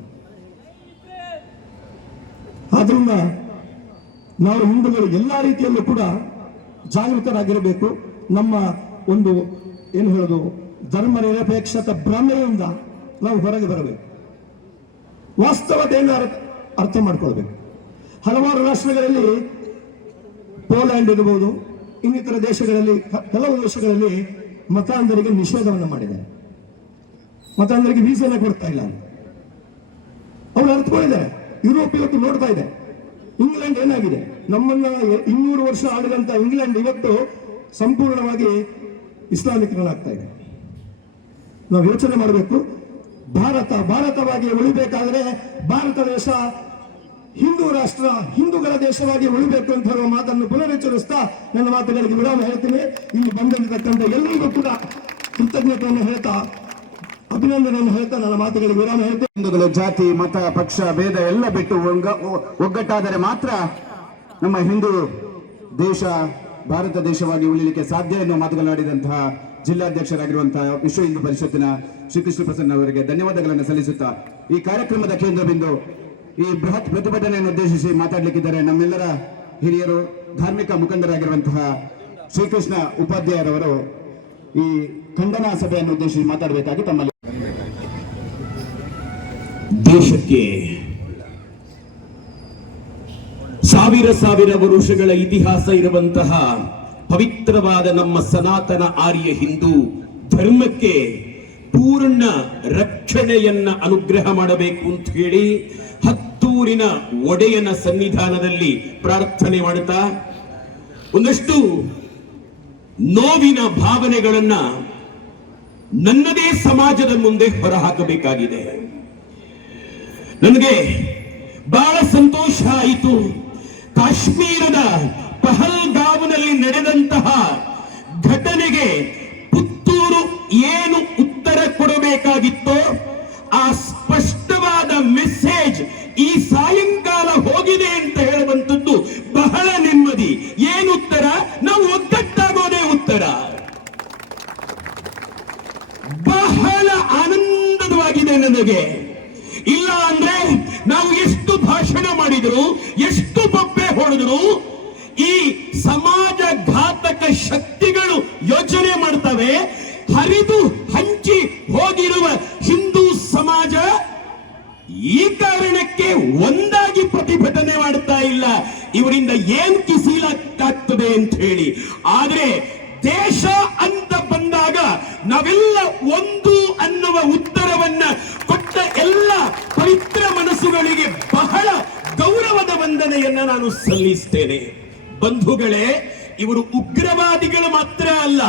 ಆದ್ರಿಂದ ನಾವು ಹಿಂದೂಗಳು ಎಲ್ಲಾ ರೀತಿಯಲ್ಲೂ ಕೂಡ ಜಾಗೃತರಾಗಿರಬೇಕು. ನಮ್ಮ ಒಂದು ಏನು ಹೇಳೋದು, ಧರ್ಮ ನಿರಪೇಕ್ಷತ ಭ್ರಮೆಯಿಂದ ನಾವು ಹೊರಗೆ ಬರಬೇಕು, ವಾಸ್ತವತೆಯನ್ನು ಅರ್ಥ ಮಾಡ್ಕೊಳ್ಬೇಕು. ಹಲವಾರು ರಾಷ್ಟ್ರಗಳಲ್ಲಿ, ಪೋಲ್ಯಾಂಡ್ ಇರಬಹುದು, ಇನ್ನಿತರ ದೇಶಗಳಲ್ಲಿ, ಕೆಲವು ದೇಶಗಳಲ್ಲಿ ಮತಾಂಧರಿಗೆ ನಿಷೇಧವನ್ನು ಮಾಡಿದ್ದಾರೆ. ಮತಾಂಧರಿಗೆ ವೀಸಾನೇ ಕೊಡ್ತಾ ಇಲ್ಲ, ಅವರು ಅರ್ಥಕೊಂಡಿದ್ದಾರೆ. ಯುರೋಪ್ ಇವತ್ತು ನೋಡ್ತಾ ಇದೆ. ಇಂಗ್ಲೆಂಡ್ ಏನಾಗಿದೆ, ನಮ್ಮನ್ನ 200 ವರ್ಷ ಆಡಿದಂತ ಇಂಗ್ಲೆಂಡ್ ಇವತ್ತು ಸಂಪೂರ್ಣವಾಗಿ ಇಸ್ಲಾಮಿಕರನ್ನಾಗ್ತಾ ಇದೆ. ನಾವು ಯೋಚನೆ ಮಾಡಬೇಕು. ಭಾರತವಾಗಿ ಉಳಿಬೇಕಾದ್ರೆ ಭಾರತ ದೇಶ ಹಿಂದೂ ರಾಷ್ಟ್ರ, ಹಿಂದೂಗಳ ದೇಶವಾಗಿ ಉಳಿಬೇಕು ಅಂತ ಹೇಳುವ ಮಾತನ್ನು ಪುನರುಚ್ಚರಿಸ್ತಾ ನನ್ನ ಮಾತುಗಳಿಗೆ ವಿರಾಮ ಹೇಳ್ತೀನಿ. ಇಲ್ಲಿ ಬಂದಿರತಕ್ಕಂಥ ಎಲ್ಲರಿಗೂ ಕೂಡ ಕೃತಜ್ಞತೆಯನ್ನು ಹೇಳ್ತಾ, ಅಭಿನಂದನೆಯನ್ನು ಹೇಳ್ತಾ ನನ್ನ ಮಾತುಗಳಿಗೆ ವಿರಾಮ ಹೇಳ್ತೀನಿ. ಹಿಂದೂಗಳು ಜಾತಿ, ಮತ, ಪಕ್ಷ ಭೇದ ಎಲ್ಲ ಬಿಟ್ಟು ಒಗ್ಗಟ್ಟಾದರೆ ಮಾತ್ರ ನಮ್ಮ ಹಿಂದೂ ದೇಶ ಭಾರತ ದೇಶವಾಗಿ ಉಳಿಲಿಕ್ಕೆ ಸಾಧ್ಯ ಎನ್ನುವ ಮಾತುಗಳಾಡಿದಂತಹ ಜಿಲ್ಲಾಧ್ಯಕ್ಷರಾಗಿರುವಂತಹ ವಿಶ್ವ ಹಿಂದೂ ಪರಿಷತ್ತಿನ ಶ್ರೀಕೃಷ್ಣ ಪ್ರಸನ್ನ ಅವರಿಗೆ ಧನ್ಯವಾದಗಳನ್ನು ಸಲ್ಲಿಸುತ್ತಾ, ಈ ಕಾರ್ಯಕ್ರಮದ ಕೇಂದ್ರ ಬಿಂದು, ಈ ಬೃಹತ್ ಪ್ರತಿಭಟನೆಯನ್ನು ಉದ್ದೇಶಿಸಿ ಮಾತಾಡಲಿಕ್ಕಿದ್ದಾರೆ ನಮ್ಮೆಲ್ಲರ ಹಿರಿಯರು, ಧಾರ್ಮಿಕ ಮುಖಂಡರಾಗಿರುವಂತಹ ಶ್ರೀಕೃಷ್ಣ ಉಪಾಧ್ಯಾಯರವರು. ಈ ಖಂಡನಾ ಸಭೆಯನ್ನು ಉದ್ದೇಶಿಸಿ ಮಾತಾಡಬೇಕಾಗಿ ತಮ್ಮಲ್ಲಿ. ದೇಶಕ್ಕೆ ಸಾವಿರ ವರುಷಗಳ ಇತಿಹಾಸ ಇರುವಂತಹ ಪವಿತ್ರವಾದ ನಮ್ಮ ಸನಾತನ ಆರ್ಯ ಹಿಂದೂ ಧರ್ಮಕ್ಕೆ ಪೂರ್ಣ ರಕ್ಷಣೆಯನ್ನ ಅನುಗ್ರಹ ಮಾಡಬೇಕು ಅಂತ ಹೇಳಿ ಹತ್ತೂರಿನ ಒಡೆಯನ ಸನ್ನಿಧಾನದಲ್ಲಿ ಪ್ರಾರ್ಥನೆ ಮಾಡುತ್ತಾ ಒಂದಷ್ಟು ನೋವಿನ ಭಾವನೆಗಳನ್ನ ನನ್ನದೇ ಸಮಾಜದ ಮುಂದೆ ಹೊರಹಾಕಬೇಕಾಗಿದೆ. ನನಗೆ ಬಹಳ ಸಂತೋಷ ಆಯಿತು. ಕಾಶ್ಮೀರದ ಪಹಲ್ಗಾವ್ನಲ್ಲಿ ನಡೆದಂತಹ ಘಟನೆಗೆ ಪುತ್ತೂರು ಏನು ಉತ್ತರ ಕೊಡಬೇಕಾಗಿತ್ತೋ ಆ ಸ್ಪಷ್ಟವಾದ ಮೆಸೇಜ್ ಈ ಸಾಯಂಕಾಲ ಹೋಗಿದೆ ಅಂತ ಹೇಳುವಂಥದ್ದು ಬಹಳ ನೆಮ್ಮದಿ. ಏನು ಉತ್ತರ? ನಾವು ಒಗ್ಗಟ್ಟಾಗೋದೇ ಉತ್ತರ. ಬಹಳ ಆನಂದವಾಗಿದೆ ನನಗೆ. ಇಲ್ಲ ಅಂದ್ರೆ ನಾವು ಎಷ್ಟು ಭಾಷಣ ಮಾಡಿದ್ರು, ಎಷ್ಟು ಬೊಬ್ಬೆ ಹೊಡೆದ್ರು, ಈ ಸಮಾಜ ಘಾತಕ ಶಕ್ತಿಗಳು ಯೋಚನೆ ಮಾಡ್ತವೆ. ಹರಿದು ಹಂಚಿ ಹೋಗಿರುವ ಹಿಂದೂ ಸಮಾಜ ಈ ಕಾರಣಕ್ಕೆ ಒಂದಾಗಿ ಪ್ರತಿಭಟನೆ ಮಾಡ್ತಾ ಇಲ್ಲ, ಇವರಿಂದ ಏನ್ ಕಿಸಿಲಾಗ್ತದೆ ಅಂತ ಹೇಳಿ. ಆದ್ರೆ ದೇಶ ಅಂತ ಬಂದಾಗ ನಾವೆಲ್ಲ ಒಂದು ಅನ್ನುವ ಉತ್ತರವನ್ನ ಕೊಟ್ಟ ಎಲ್ಲ ಪವಿತ್ರ ಮನಸ್ಸುಗಳಿಗೆ ಬಹಳ ಗೌರವದ ವಂದನೆಯನ್ನ ನಾನು ಸಲ್ಲಿಸ್ತೇನೆ. ಬಂಧುಗಳೇ, ಇವರು ಉಗ್ರವಾದಿಗಳು ಮಾತ್ರ ಅಲ್ಲ,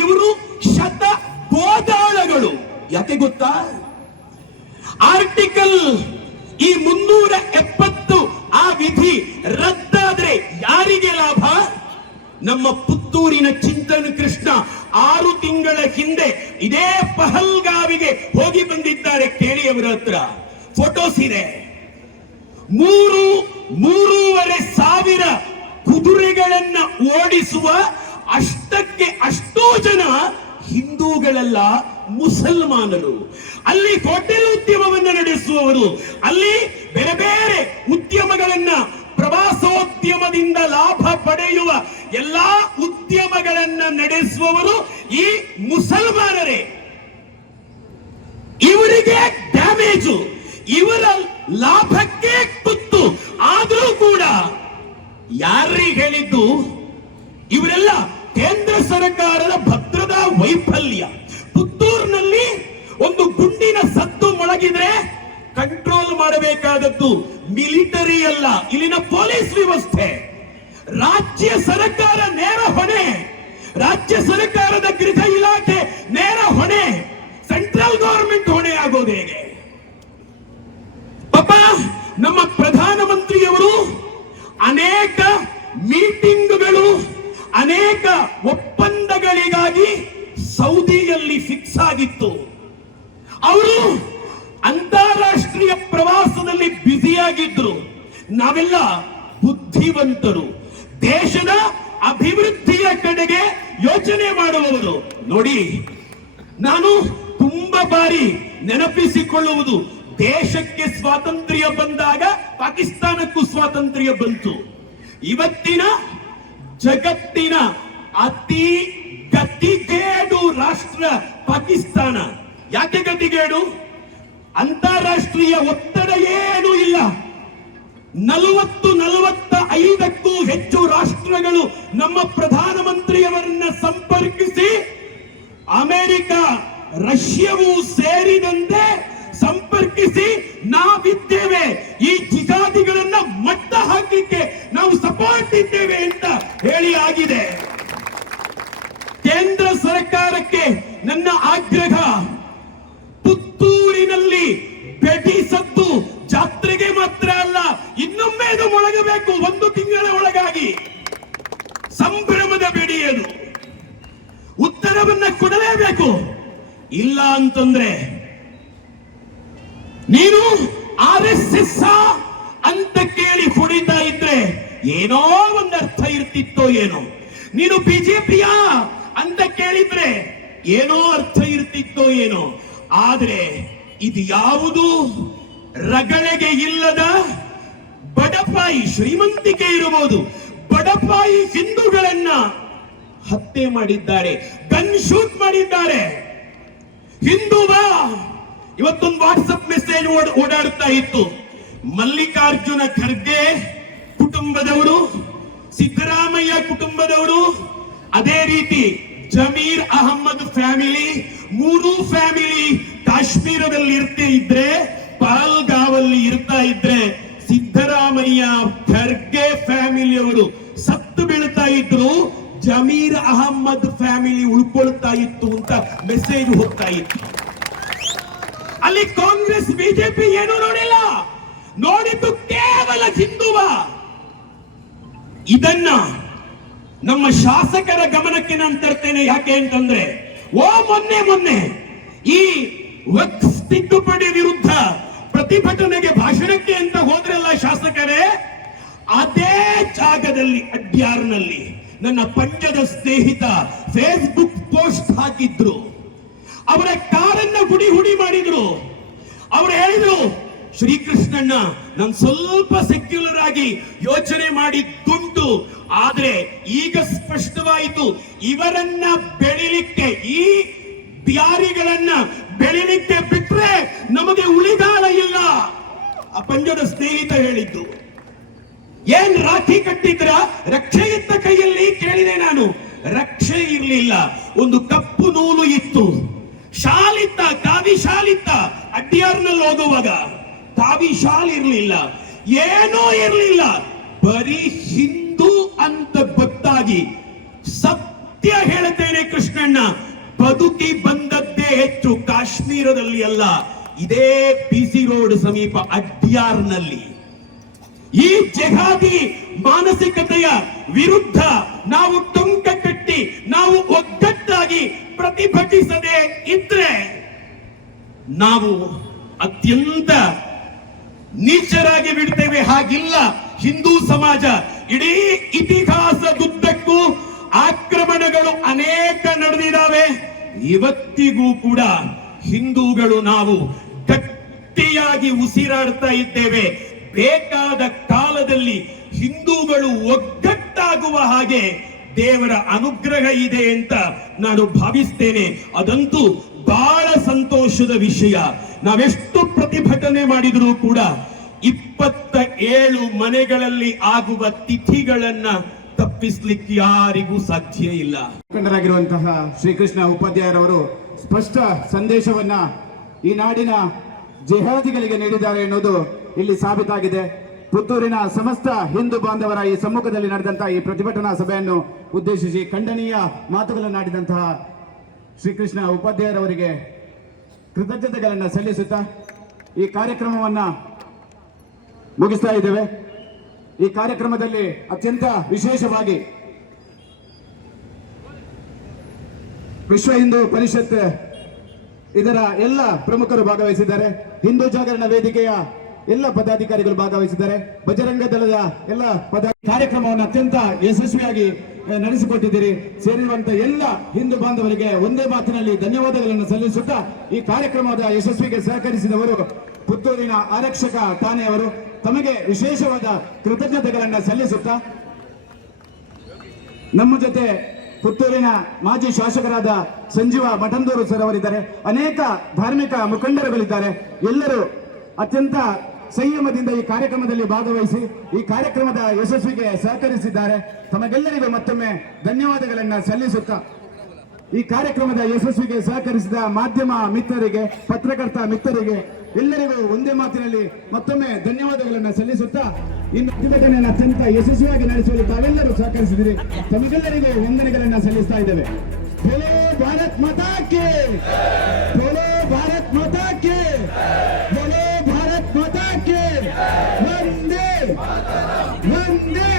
ಇವರು ಶತ ಬೋಧಾಳಗಳು. ಯಾಕೆ ಗೊತ್ತಾ? ಆರ್ಟಿಕಲ್ ಈ 370 ಆ ವಿಧಿ ರದ್ದಾದ್ರೆ ಯಾರಿಗೆ ಲಾಭ? ನಮ್ಮ ಪುತ್ತೂರಿನ ಚಿಂತನ ಕೃಷ್ಣ 6 ತಿಂಗಳ ಹಿಂದೆ ಇದೇ ಪಹಲ್ಗಾವಿಗೆ ಹೋಗಿ ಬಂದಿದ್ದಾರೆ. ಕೇಳಿ ಅವರ ಹತ್ರ ಫೋಟೋಸ್ ಇದೆ. 3,500 ಸಾವಿರ ಕುದುರೆಗಳನ್ನ ಓಡಿಸುವ ಅಷ್ಟೋ ಜನ ಹಿಂದೂಗಳಲ್ಲ, ಮುಸಲ್ಮಾನರು. ಅಲ್ಲಿ ಹೋಟೆಲ್ ಉದ್ಯಮವನ್ನು ನಡೆಸುವವರು, ಅಲ್ಲಿ ಬೇರೆ ಬೇರೆ ಉದ್ಯಮಗಳನ್ನ, ಪ್ರವಾಸೋದ್ಯಮದಿಂದ ಲಾಭ ಪಡೆಯುವ ಎಲ್ಲಾ ಉದ್ಯಮಗಳನ್ನ ನಡೆಸುವವರು ಈ ಮುಸಲ್ಮಾನರೇ. ಇವರಿಗೆ ಡ್ಯಾಮೇಜು, ಇವರ ಲಾಭಕ್ಕೆ ತುತ್ತು. ಆದರೂ ಕೂಡ ಯಾರಿಗೆ ಹೇಳಿದ್ದು? ಇವರೆಲ್ಲ ಕೇಂದ್ರ ಸರ್ಕಾರದ ಭದ್ರತಾ ವೈಫಲ್ಯ. ಪುತ್ತೂರಿನಲ್ಲಿ ಒಂದು ಗುಂಡಿನ ಸದ್ದು ಮೊಳಗಿದ್ರೆ ಕಂಟ್ರೋಲ್ ಮಾಡಬೇಕಾದದ್ದು ಮಿಲಿಟರಿ ಅಲ್ಲ, ಇಲ್ಲಿನ ಪೊಲೀಸ್ ವ್ಯವಸ್ಥೆ. ರಾಜ್ಯ ಸರ್ಕಾರ ನೇರ ಹೊಣೆ, ರಾಜ್ಯ ಸರ್ಕಾರದ ಗೃಹ ಇಲಾಖೆ ನೇರ ಹೊಣೆ, ಸೆಂಟ್ರಲ್ ಗವರ್ಮೆಂಟ್ ಹೊಣೆ ಆಗೋದು ಹೇಗೆ? ಪಾಪ ನಮ್ಮ ಪ್ರಧಾನಮಂತ್ರಿಯವರು ಅನೇಕ ಮೀಟಿಂಗ್ಗಳು, ಅನೇಕ ಒಪ್ಪಂದಗಳಿಗಾಗಿ ಸೌದಿಯಲ್ಲಿ ಫಿಕ್ಸ್ ಆಗಿತ್ತು. ಅವರು ಅಂತಾರಾಷ್ಟ್ರೀಯ ಪ್ರವಾಸದಲ್ಲಿ ಬ್ಯುಸಿಯಾಗಿದ್ರು. ನಾವೆಲ್ಲ ಬುದ್ಧಿವಂತರು, ದೇಶದ ಅಭಿವೃದ್ಧಿಯ ಕಡೆಗೆ ಯೋಚನೆ ಮಾಡುವವರು. ನೋಡಿ, ನಾನು ತುಂಬಾ ಬಾರಿ ನೆನಪಿಸಿಕೊಳ್ಳುವುದು, ದೇಶಕ್ಕೆ ಸ್ವಾತಂತ್ರ್ಯ ಬಂದಾಗ ಪಾಕಿಸ್ತಾನಕ್ಕೂ ಸ್ವಾತಂತ್ರ್ಯ ಬಂತು. ಇವತ್ತಿನ ಜಗತ್ತಿನ ಅತಿ ಗತಿಗೇಡು ರಾಷ್ಟ್ರ ಪಾಕಿಸ್ತಾನ. ಯಾಕೆ ಗತಿಗೇಡು? ಅಂತಾರಾಷ್ಟ್ರೀಯ ಒತ್ತಡ ಏನೂ ಇಲ್ಲ. 45ಕ್ಕೂ ಹೆಚ್ಚು ರಾಷ್ಟ್ರಗಳು ನಮ್ಮ ಪ್ರಧಾನಮಂತ್ರಿಯವರನ್ನ ಸಂಪರ್ಕಿಸಿ, ಅಮೆರಿಕ, ರಷ್ಯಾವೂ ಸೇರಿದಂತೆ ಸಂಪರ್ಕಿಸಿ, ನಾವಿದ್ದೇವೆ, ಈ ಜಿಹಾದಿಗಳನ್ನ ಮಟ್ಟ ಹಾಕಲಿಕ್ಕೆ ನಾವು ಸಪೋರ್ಟ್ ಇದ್ದೇವೆ ಅಂತ ಹೇಳಿ ಆಗಿದೆ. ಕೇಂದ್ರ ಸರ್ಕಾರಕ್ಕೆ ನನ್ನ ಆಗ್ರಹ, ಪುತ್ತೂರಿನಲ್ಲಿ ಬೆಡಿ ಸದ್ದು ಜಾತ್ರೆಗೆ ಮಾತ್ರ ಅಲ್ಲ, ಇನ್ನೊಮ್ಮೆ ಇದು ಮೊಳಗಬೇಕು. 1 ತಿಂಗಳ ಒಳಗಾಗಿ ಸಂಭ್ರಮದ ಬೆಡಿಯದು, ಉತ್ತರವನ್ನ ಕೊಡಲೇಬೇಕು. ಇಲ್ಲ ಅಂತಂದ್ರೆ ನೀನು RSS ಅಂತ ಕೇಳಿ ಹೊಡಿತಾ ಇದ್ರೆ ಏನೋ ಒಂದು ಅರ್ಥ ಇರ್ತಿತ್ತೋ ಏನೋ, ನೀನು ಬಿಜೆಪಿಯ ಅಂತ ಕೇಳಿದ್ರೆ ಏನೋ ಅರ್ಥ ಇರ್ತಿತ್ತೋ ಏನೋ. ಆದ್ರೆ ಇದು ಯಾವುದು ರಗಳೆಗೆ ಇಲ್ಲದ ಬಡಪಾಯಿ, ಶ್ರೀಮಂತಿಕೆ ಇರಬಹುದು, ಬಡಪಾಯಿ ಹಿಂದೂಗಳನ್ನ ಹತ್ಯೆ ಮಾಡಿದ್ದಾರೆ, ಗನ್ ಶೂಟ್ ಮಾಡಿದ್ದಾರೆ. ಹಿಂದೂವಾ? ಇವತ್ತೊಂದು ವಾಟ್ಸಪ್ ಮೆಸೇಜ್ ಓಡಾಡುತ್ತಾ ಇತ್ತು. ಮಲ್ಲಿಕಾರ್ಜುನ ಖರ್ಗೆ ಕುಟುಂಬದವರು, ಸಿದ್ದರಾಮಯ್ಯ ಕುಟುಂಬದವರು, ಅದೇ ರೀತಿ ಜಮೀರ್ ಅಹಮ್ಮದ್ ಫ್ಯಾಮಿಲಿ, 3 ಫ್ಯಾಮಿಲಿ ಕಾಶ್ಮೀರದಲ್ಲಿ ಇರ್ತಾ ಇದ್ರೆ, ಪಾಲ್ಗಾವಲ್ಲಿ ಇರ್ತಾ ಇದ್ರೆ, ಸಿದ್ದರಾಮಯ್ಯ ಖರ್ಗೆ ಫ್ಯಾಮಿಲಿಯವರು ಸತ್ತು ಬೀಳ್ತಾ ಇದ್ರು, ಜಮೀರ್ ಅಹಮ್ಮದ್ ಫ್ಯಾಮಿಲಿ ಉಳ್ಕೊಳ್ತಾ ಇತ್ತು ಅಂತ ಮೆಸೇಜ್ ಹೋಗ್ತಾ ಇತ್ತು. ಅಲ್ಲಿ ಕಾಂಗ್ರೆಸ್ ಬಿಜೆಪಿ ಏನೂ ನೋಡಿಲ್ಲ, ನೋಡಿದ್ದು ಕೇವಲ ಹಿಂದುವ. ಇದನ್ನ ನಮ್ಮ ಶಾಸಕರ ಗಮನಕ್ಕೆ ನಾನು ತರ್ತೇನೆ. ಯಾಕೆ ಅಂತಂದ್ರೆ, ಮೊನ್ನೆ ಈ ವಕ್ಫ್ ತಿದ್ದುಪಡಿ ವಿರುದ್ಧ ಪ್ರತಿಭಟನೆಗೆ ಭಾಷಣಕ್ಕೆ ಅಂತ ಹೋದ್ರಲ್ಲ ಶಾಸಕರೇ, ಅದೇ ಜಾಗದಲ್ಲಿ ಅಡ್ಯಾರ್ನಲ್ಲಿ ನನ್ನ ಪಂಜದ ಸ್ನೇಹಿತ ಫೇಸ್ಬುಕ್ ಪೋಸ್ಟ್ ಹಾಕಿದ್ರು. ಅವರ ಕಾರನ್ನ ಹುಡಿ ಮಾಡಿದ್ರು. ಅವರು ಹೇಳಿದ್ರು, ಶ್ರೀಕೃಷ್ಣಣ್ಣ, ನಾನು ಸ್ವಲ್ಪ ಸೆಕ್ಯುಲರ್ ಆಗಿ ಯೋಚನೆ ಮಾಡಿದ್ದುಂಟು, ಆದ್ರೆ ಈಗ ಸ್ಪಷ್ಟವಾಯಿತು, ಇವರನ್ನ ಬೆಳಿಲಿಕ್ಕೆ, ಈ ಬಿಹಾರಿಗಳನ್ನ ಬೆಳಿಲಿಕ್ಕೆ ಬಿಟ್ರೆ ನಮಗೆ ಉಳಿಗಾಲ ಇಲ್ಲ. ಆ ಪಂಜದ ಸ್ನೇಹಿತ ಹೇಳಿದ್ದು. ಏನ್ ರಾಖಿ ಕಟ್ಟಿದ್ರ? ರಕ್ಷೆ ಇತ್ತ ಕೈಯಲ್ಲಿ? ಕೇಳಿದೆ ನಾನು. ರಕ್ಷೆ ಇರ್ಲಿಲ್ಲ, ಒಂದು ಕಪ್ಪು ನೂಲು ಇತ್ತು. ಶಾಲಿತ್ತ, ಕಾವಿ ಶಾಲಿತ್ತ. ಅಡ್ಯಾರ್ನಲ್ಲಿ ಹೋಗುವಾಗ ಕಾವಿ ಶಾಲ್ ಇರ್ಲಿಲ್ಲ, ಏನೂ ಇರ್ಲಿಲ್ಲ. ಬರೀ ಹಿಂದೂ ಅಂತ ಗೊತ್ತಾಗಿ, ಸತ್ಯ ಹೇಳ್ತೇನೆ ಕೃಷ್ಣಣ್ಣ, ಬದುಕಿ ಬಂದದ್ದೇ ಹೆಚ್ಚು ಕಾಶ್ಮೀರದಲ್ಲಿ ಅಲ್ಲ, ಇದೇ BC ರೋಡ್ ಸಮೀಪ ಅಡ್ಯಾರ್ನಲ್ಲಿ. ಈ ಜೆಹಾದಿ ಮಾನಸಿಕತೆಯ ವಿರುದ್ಧ ನಾವು ಟೊಂಕ ಕಟ್ಟಿ, ನಾವು ಒಗ್ಗಟ್ಟಾಗಿ ಪ್ರತಿಭಟಿಸದೆ ಇದ್ರೆ ನಾವು ಅತ್ಯಂತ ನೀಚರಾಗಿ ಬಿಡ್ತೇವೆ. ಹಾಗಿಲ್ಲ, ಹಿಂದೂ ಸಮಾಜ ಇಡೀ ಇತಿಹಾಸದುದ್ದಕ್ಕೂ ಆಕ್ರಮಣಗಳು ಅನೇಕ ನಡೆದಿದ್ದಾವೆ. ಇವತ್ತಿಗೂ ಕೂಡ ಹಿಂದೂಗಳು ನಾವು ಗಟ್ಟಿಯಾಗಿ ಉಸಿರಾಡ್ತಾ ಇದ್ದೇವೆ. ಬೇಕಾದ ಕಾಲದಲ್ಲಿ ಹಿಂದೂಗಳು ಒಗ್ಗಟ್ಟಾಗುವ ಹಾಗೆ ದೇವರ ಅನುಗ್ರಹ ಇದೆ ಅಂತ ನಾನು ಭಾವಿಸ್ತೇನೆ. ಅದಂತೂ ಬಹಳ ಸಂತೋಷದ ವಿಷಯ. ನಾವೆಷ್ಟು ಪ್ರತಿಭಟನೆ ಮಾಡಿದರೂ ಕೂಡ 7 ಮನೆಗಳಲ್ಲಿ ಆಗುವ ತಿಥಿಗಳನ್ನ ತಪ್ಪಿಸ್ಲಿಕ್ಕೆ ಯಾರಿಗೂ ಸಾಧ್ಯ ಇಲ್ಲ. ಮುಖಂಡರಾಗಿರುವಂತಹ ಶ್ರೀಕೃಷ್ಣ ಉಪಾಧ್ಯಾಯರವರು ಸ್ಪಷ್ಟ ಸಂದೇಶವನ್ನ ಈ ನಾಡಿನ ಜಿಹಾದಿಗಳಿಗೆ ನೀಡಿದ್ದಾರೆ ಎನ್ನುವುದು ಇಲ್ಲಿ ಸಾಬೀತಾಗಿದೆ. ಪುತ್ತೂರಿನ ಸಮಸ್ತ ಹಿಂದೂ ಬಾಂಧವರ ಈ ಸಮ್ಮುಖದಲ್ಲಿ ನಡೆದಂತಹ ಈ ಪ್ರತಿಭಟನಾ ಸಭೆಯನ್ನು ಉದ್ದೇಶಿಸಿ ಖಂಡನೀಯ ಮಾತುಗಳನ್ನಾಡಿದಂತಹ ಶ್ರೀಕೃಷ್ಣ ಉಪಾಧ್ಯಾಯರವರಿಗೆ ಕೃತಜ್ಞತೆಗಳನ್ನು ಸಲ್ಲಿಸುತ್ತಾ ಈ ಕಾರ್ಯಕ್ರಮವನ್ನ ಮುಗಿಸ್ತಾ ಇದ್ದೇವೆ. ಈ ಕಾರ್ಯಕ್ರಮದಲ್ಲಿ ಅತ್ಯಂತ ವಿಶೇಷವಾಗಿ ವಿಶ್ವ ಹಿಂದೂ ಪರಿಷತ್ ಇದರ ಎಲ್ಲ ಪ್ರಮುಖರು ಭಾಗವಹಿಸಿದ್ದಾರೆ. ಹಿಂದೂ ಜಾಗರಣ ವೇದಿಕೆಯ ಎಲ್ಲ ಪದಾಧಿಕಾರಿಗಳು ಭಾಗವಹಿಸಿದ್ದಾರೆ. ಬಜರಂಗ ದಳದ ಎಲ್ಲ ಕಾರ್ಯಕ್ರಮವನ್ನು ಅತ್ಯಂತ ಯಶಸ್ವಿಯಾಗಿ ನಡೆಸಿಕೊಟ್ಟಿದ್ದೀರಿ. ಸೇರಿರುವಂತಹ ಎಲ್ಲ ಹಿಂದೂ ಬಾಂಧವರಿಗೆ ಒಂದೇ ಮಾತಿನಲ್ಲಿ ಧನ್ಯವಾದಗಳನ್ನು ಸಲ್ಲಿಸುತ್ತಾ ಈ ಕಾರ್ಯಕ್ರಮದ ಯಶಸ್ವಿಗೆ ಸಹಕರಿಸಿದವರು ಪುತ್ತೂರಿನ ಆರಕ್ಷಕ ಠಾಣೆಯವರು ತಮಗೆ ವಿಶೇಷವಾದ ಕೃತಜ್ಞತೆಗಳನ್ನು ಸಲ್ಲಿಸುತ್ತಾ ನಮ್ಮ ಜೊತೆ ಪುತ್ತೂರಿನ ಮಾಜಿ ಶಾಸಕರಾದ ಸಂಜೀವ ಮಠಂದೂರು ಸರ್ ಅವರಿದ್ದಾರೆ. ಅನೇಕ ಧಾರ್ಮಿಕ ಮುಖಂಡರುಗಳಿದ್ದಾರೆ. ಎಲ್ಲರೂ ಅತ್ಯಂತ ಸಂಯಮದಿಂದ ಈ ಕಾರ್ಯಕ್ರಮದಲ್ಲಿ ಭಾಗವಹಿಸಿ ಈ ಕಾರ್ಯಕ್ರಮದ ಯಶಸ್ವಿಗೆ ಸಹಕರಿಸಿದ್ದಾರೆ. ತಮಗೆಲ್ಲರಿಗೂ ಮತ್ತೊಮ್ಮೆ ಧನ್ಯವಾದಗಳನ್ನು ಸಲ್ಲಿಸುತ್ತಾ ಈ ಕಾರ್ಯಕ್ರಮದ ಯಶಸ್ವಿಗೆ ಸಹಕರಿಸಿದ ಮಾಧ್ಯಮ ಮಿತ್ರರಿಗೆ, ಪತ್ರಕರ್ತ ಮಿತ್ರರಿಗೆ ಎಲ್ಲರಿಗೂ ಒಂದೇ ಮಾತಿನಲ್ಲಿ ಮತ್ತೊಮ್ಮೆ ಧನ್ಯವಾದಗಳನ್ನು ಸಲ್ಲಿಸುತ್ತಾ ಇನ್ನು ಪ್ರತಿಭಟನೆಯನ್ನು ಅತ್ಯಂತ ಯಶಸ್ವಿಯಾಗಿ ನಡೆಸುವಲ್ಲಿ ತಾವೆಲ್ಲರೂ ಸಹಕರಿಸಿದಿರಿ. ತಮಗೆಲ್ಲರಿಗೂ ವಂದನೆಗಳನ್ನು ಸಲ್ಲಿಸ್ತಾ ಇದ್ದೇವೆ. ಬೋಲೋ ಭಾರತ್ ಮಾತಾ ಕಿ, ಬೋಲೋ ಭಾರತ್ ಮಾತಾ ಕಿ, ಬೋಲೋ ಭಾರತ್ ಮಾತಾ ಕಿ, ವಂದೇ ವಂದೇ.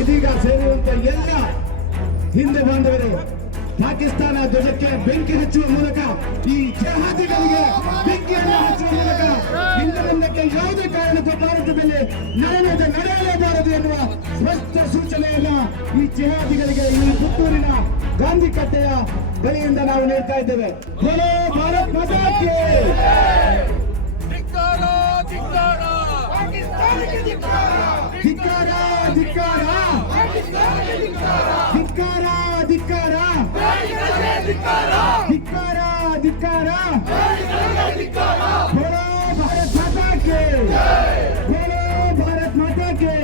ಇದೀಗ ಸೇರುವಂತ ಎಲ್ಲ ಹಿಂದೂ ಬಾಂಧವರು ಪಾಕಿಸ್ತಾನ ಧ್ವಜಕ್ಕೆ ಬೆಂಕಿ ಹಚ್ಚುವ ಮೂಲಕ, ಈ ಜಿಹಾದಿಗಳಿಗೆ ಬೆಂಕಿಯನ್ನು ಹಚ್ಚುವ ಮೂಲಕ ಹಿಂದೂ ಬಂಧಕ್ಕೆ ಯಾವುದೇ ಕಾರಣಕ್ಕೂ ಭಾರತದಲ್ಲಿ ನಡೆಯಲೇಬಾರದು ಎನ್ನುವ ಸ್ಪಷ್ಟ ಸೂಚನೆಯನ್ನ ಈ ಜಿಹಾದಿಗಳಿಗೆ ಈ ಪುತ್ತೂರಿನ ಗಾಂಧಿ ಕಟ್ಟೆಯ ಬಳಿಯಿಂದ ನಾವು ನೀಡ್ತಾ ಇದ್ದೇವೆ. ಬೋಲೋ ಭಾರತ್ ಮಾತಾ ಕಿ. ಧಿಕ್ಕಾರ ಧಿಕ್ಕಾರ ಧಿಕ್ಕಾರ ಧಿಕ್ಕಾರ ಧಿಕ್ಕಾರ ಧಿಕ್ಕಾರ ಧಿಕ್ಕಾರ. ಬೋಲೋ ಭಾರತ್ ಮಾತಾ ಕಿ, ಬೋಲೋ ಭಾರತ್ ಮಾತಾ ಕಿ.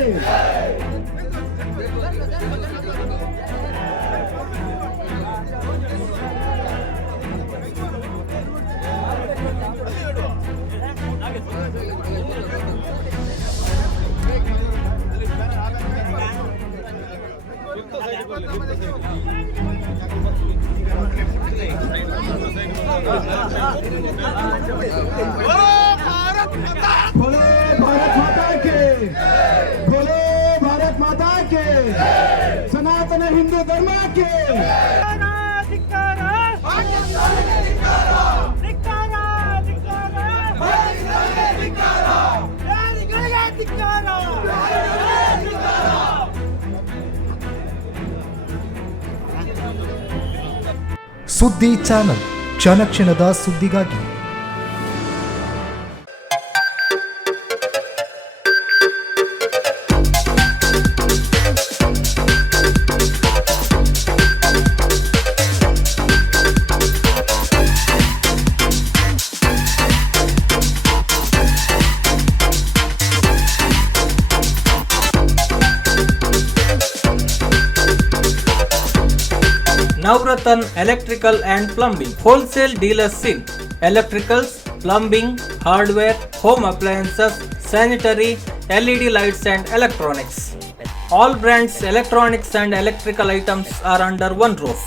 बोलो भारत माता के, बोलो भारत माता के, सनातन हिंदू धर्म के. ಸುದ್ದಿ ಚಾನಲ್, ಕ್ಷಣ ಕ್ಷಣದ ಸುದ್ದಿಗಾಗಿ. Navratan Electrical and Plumbing, wholesale dealers in electricals, plumbing, hardware, home appliances, sanitary, LED lights and electronics. All brands electronics and electrical items are under one roof.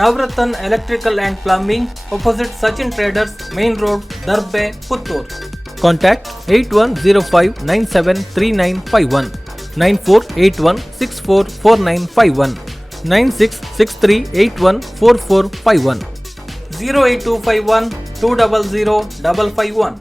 Navratan Electrical and Plumbing, opposite Sachin Traders, Main Road, Darbe, Puttur. Contact 8105973951, 9481644951. 9663814451, 08251 200 551.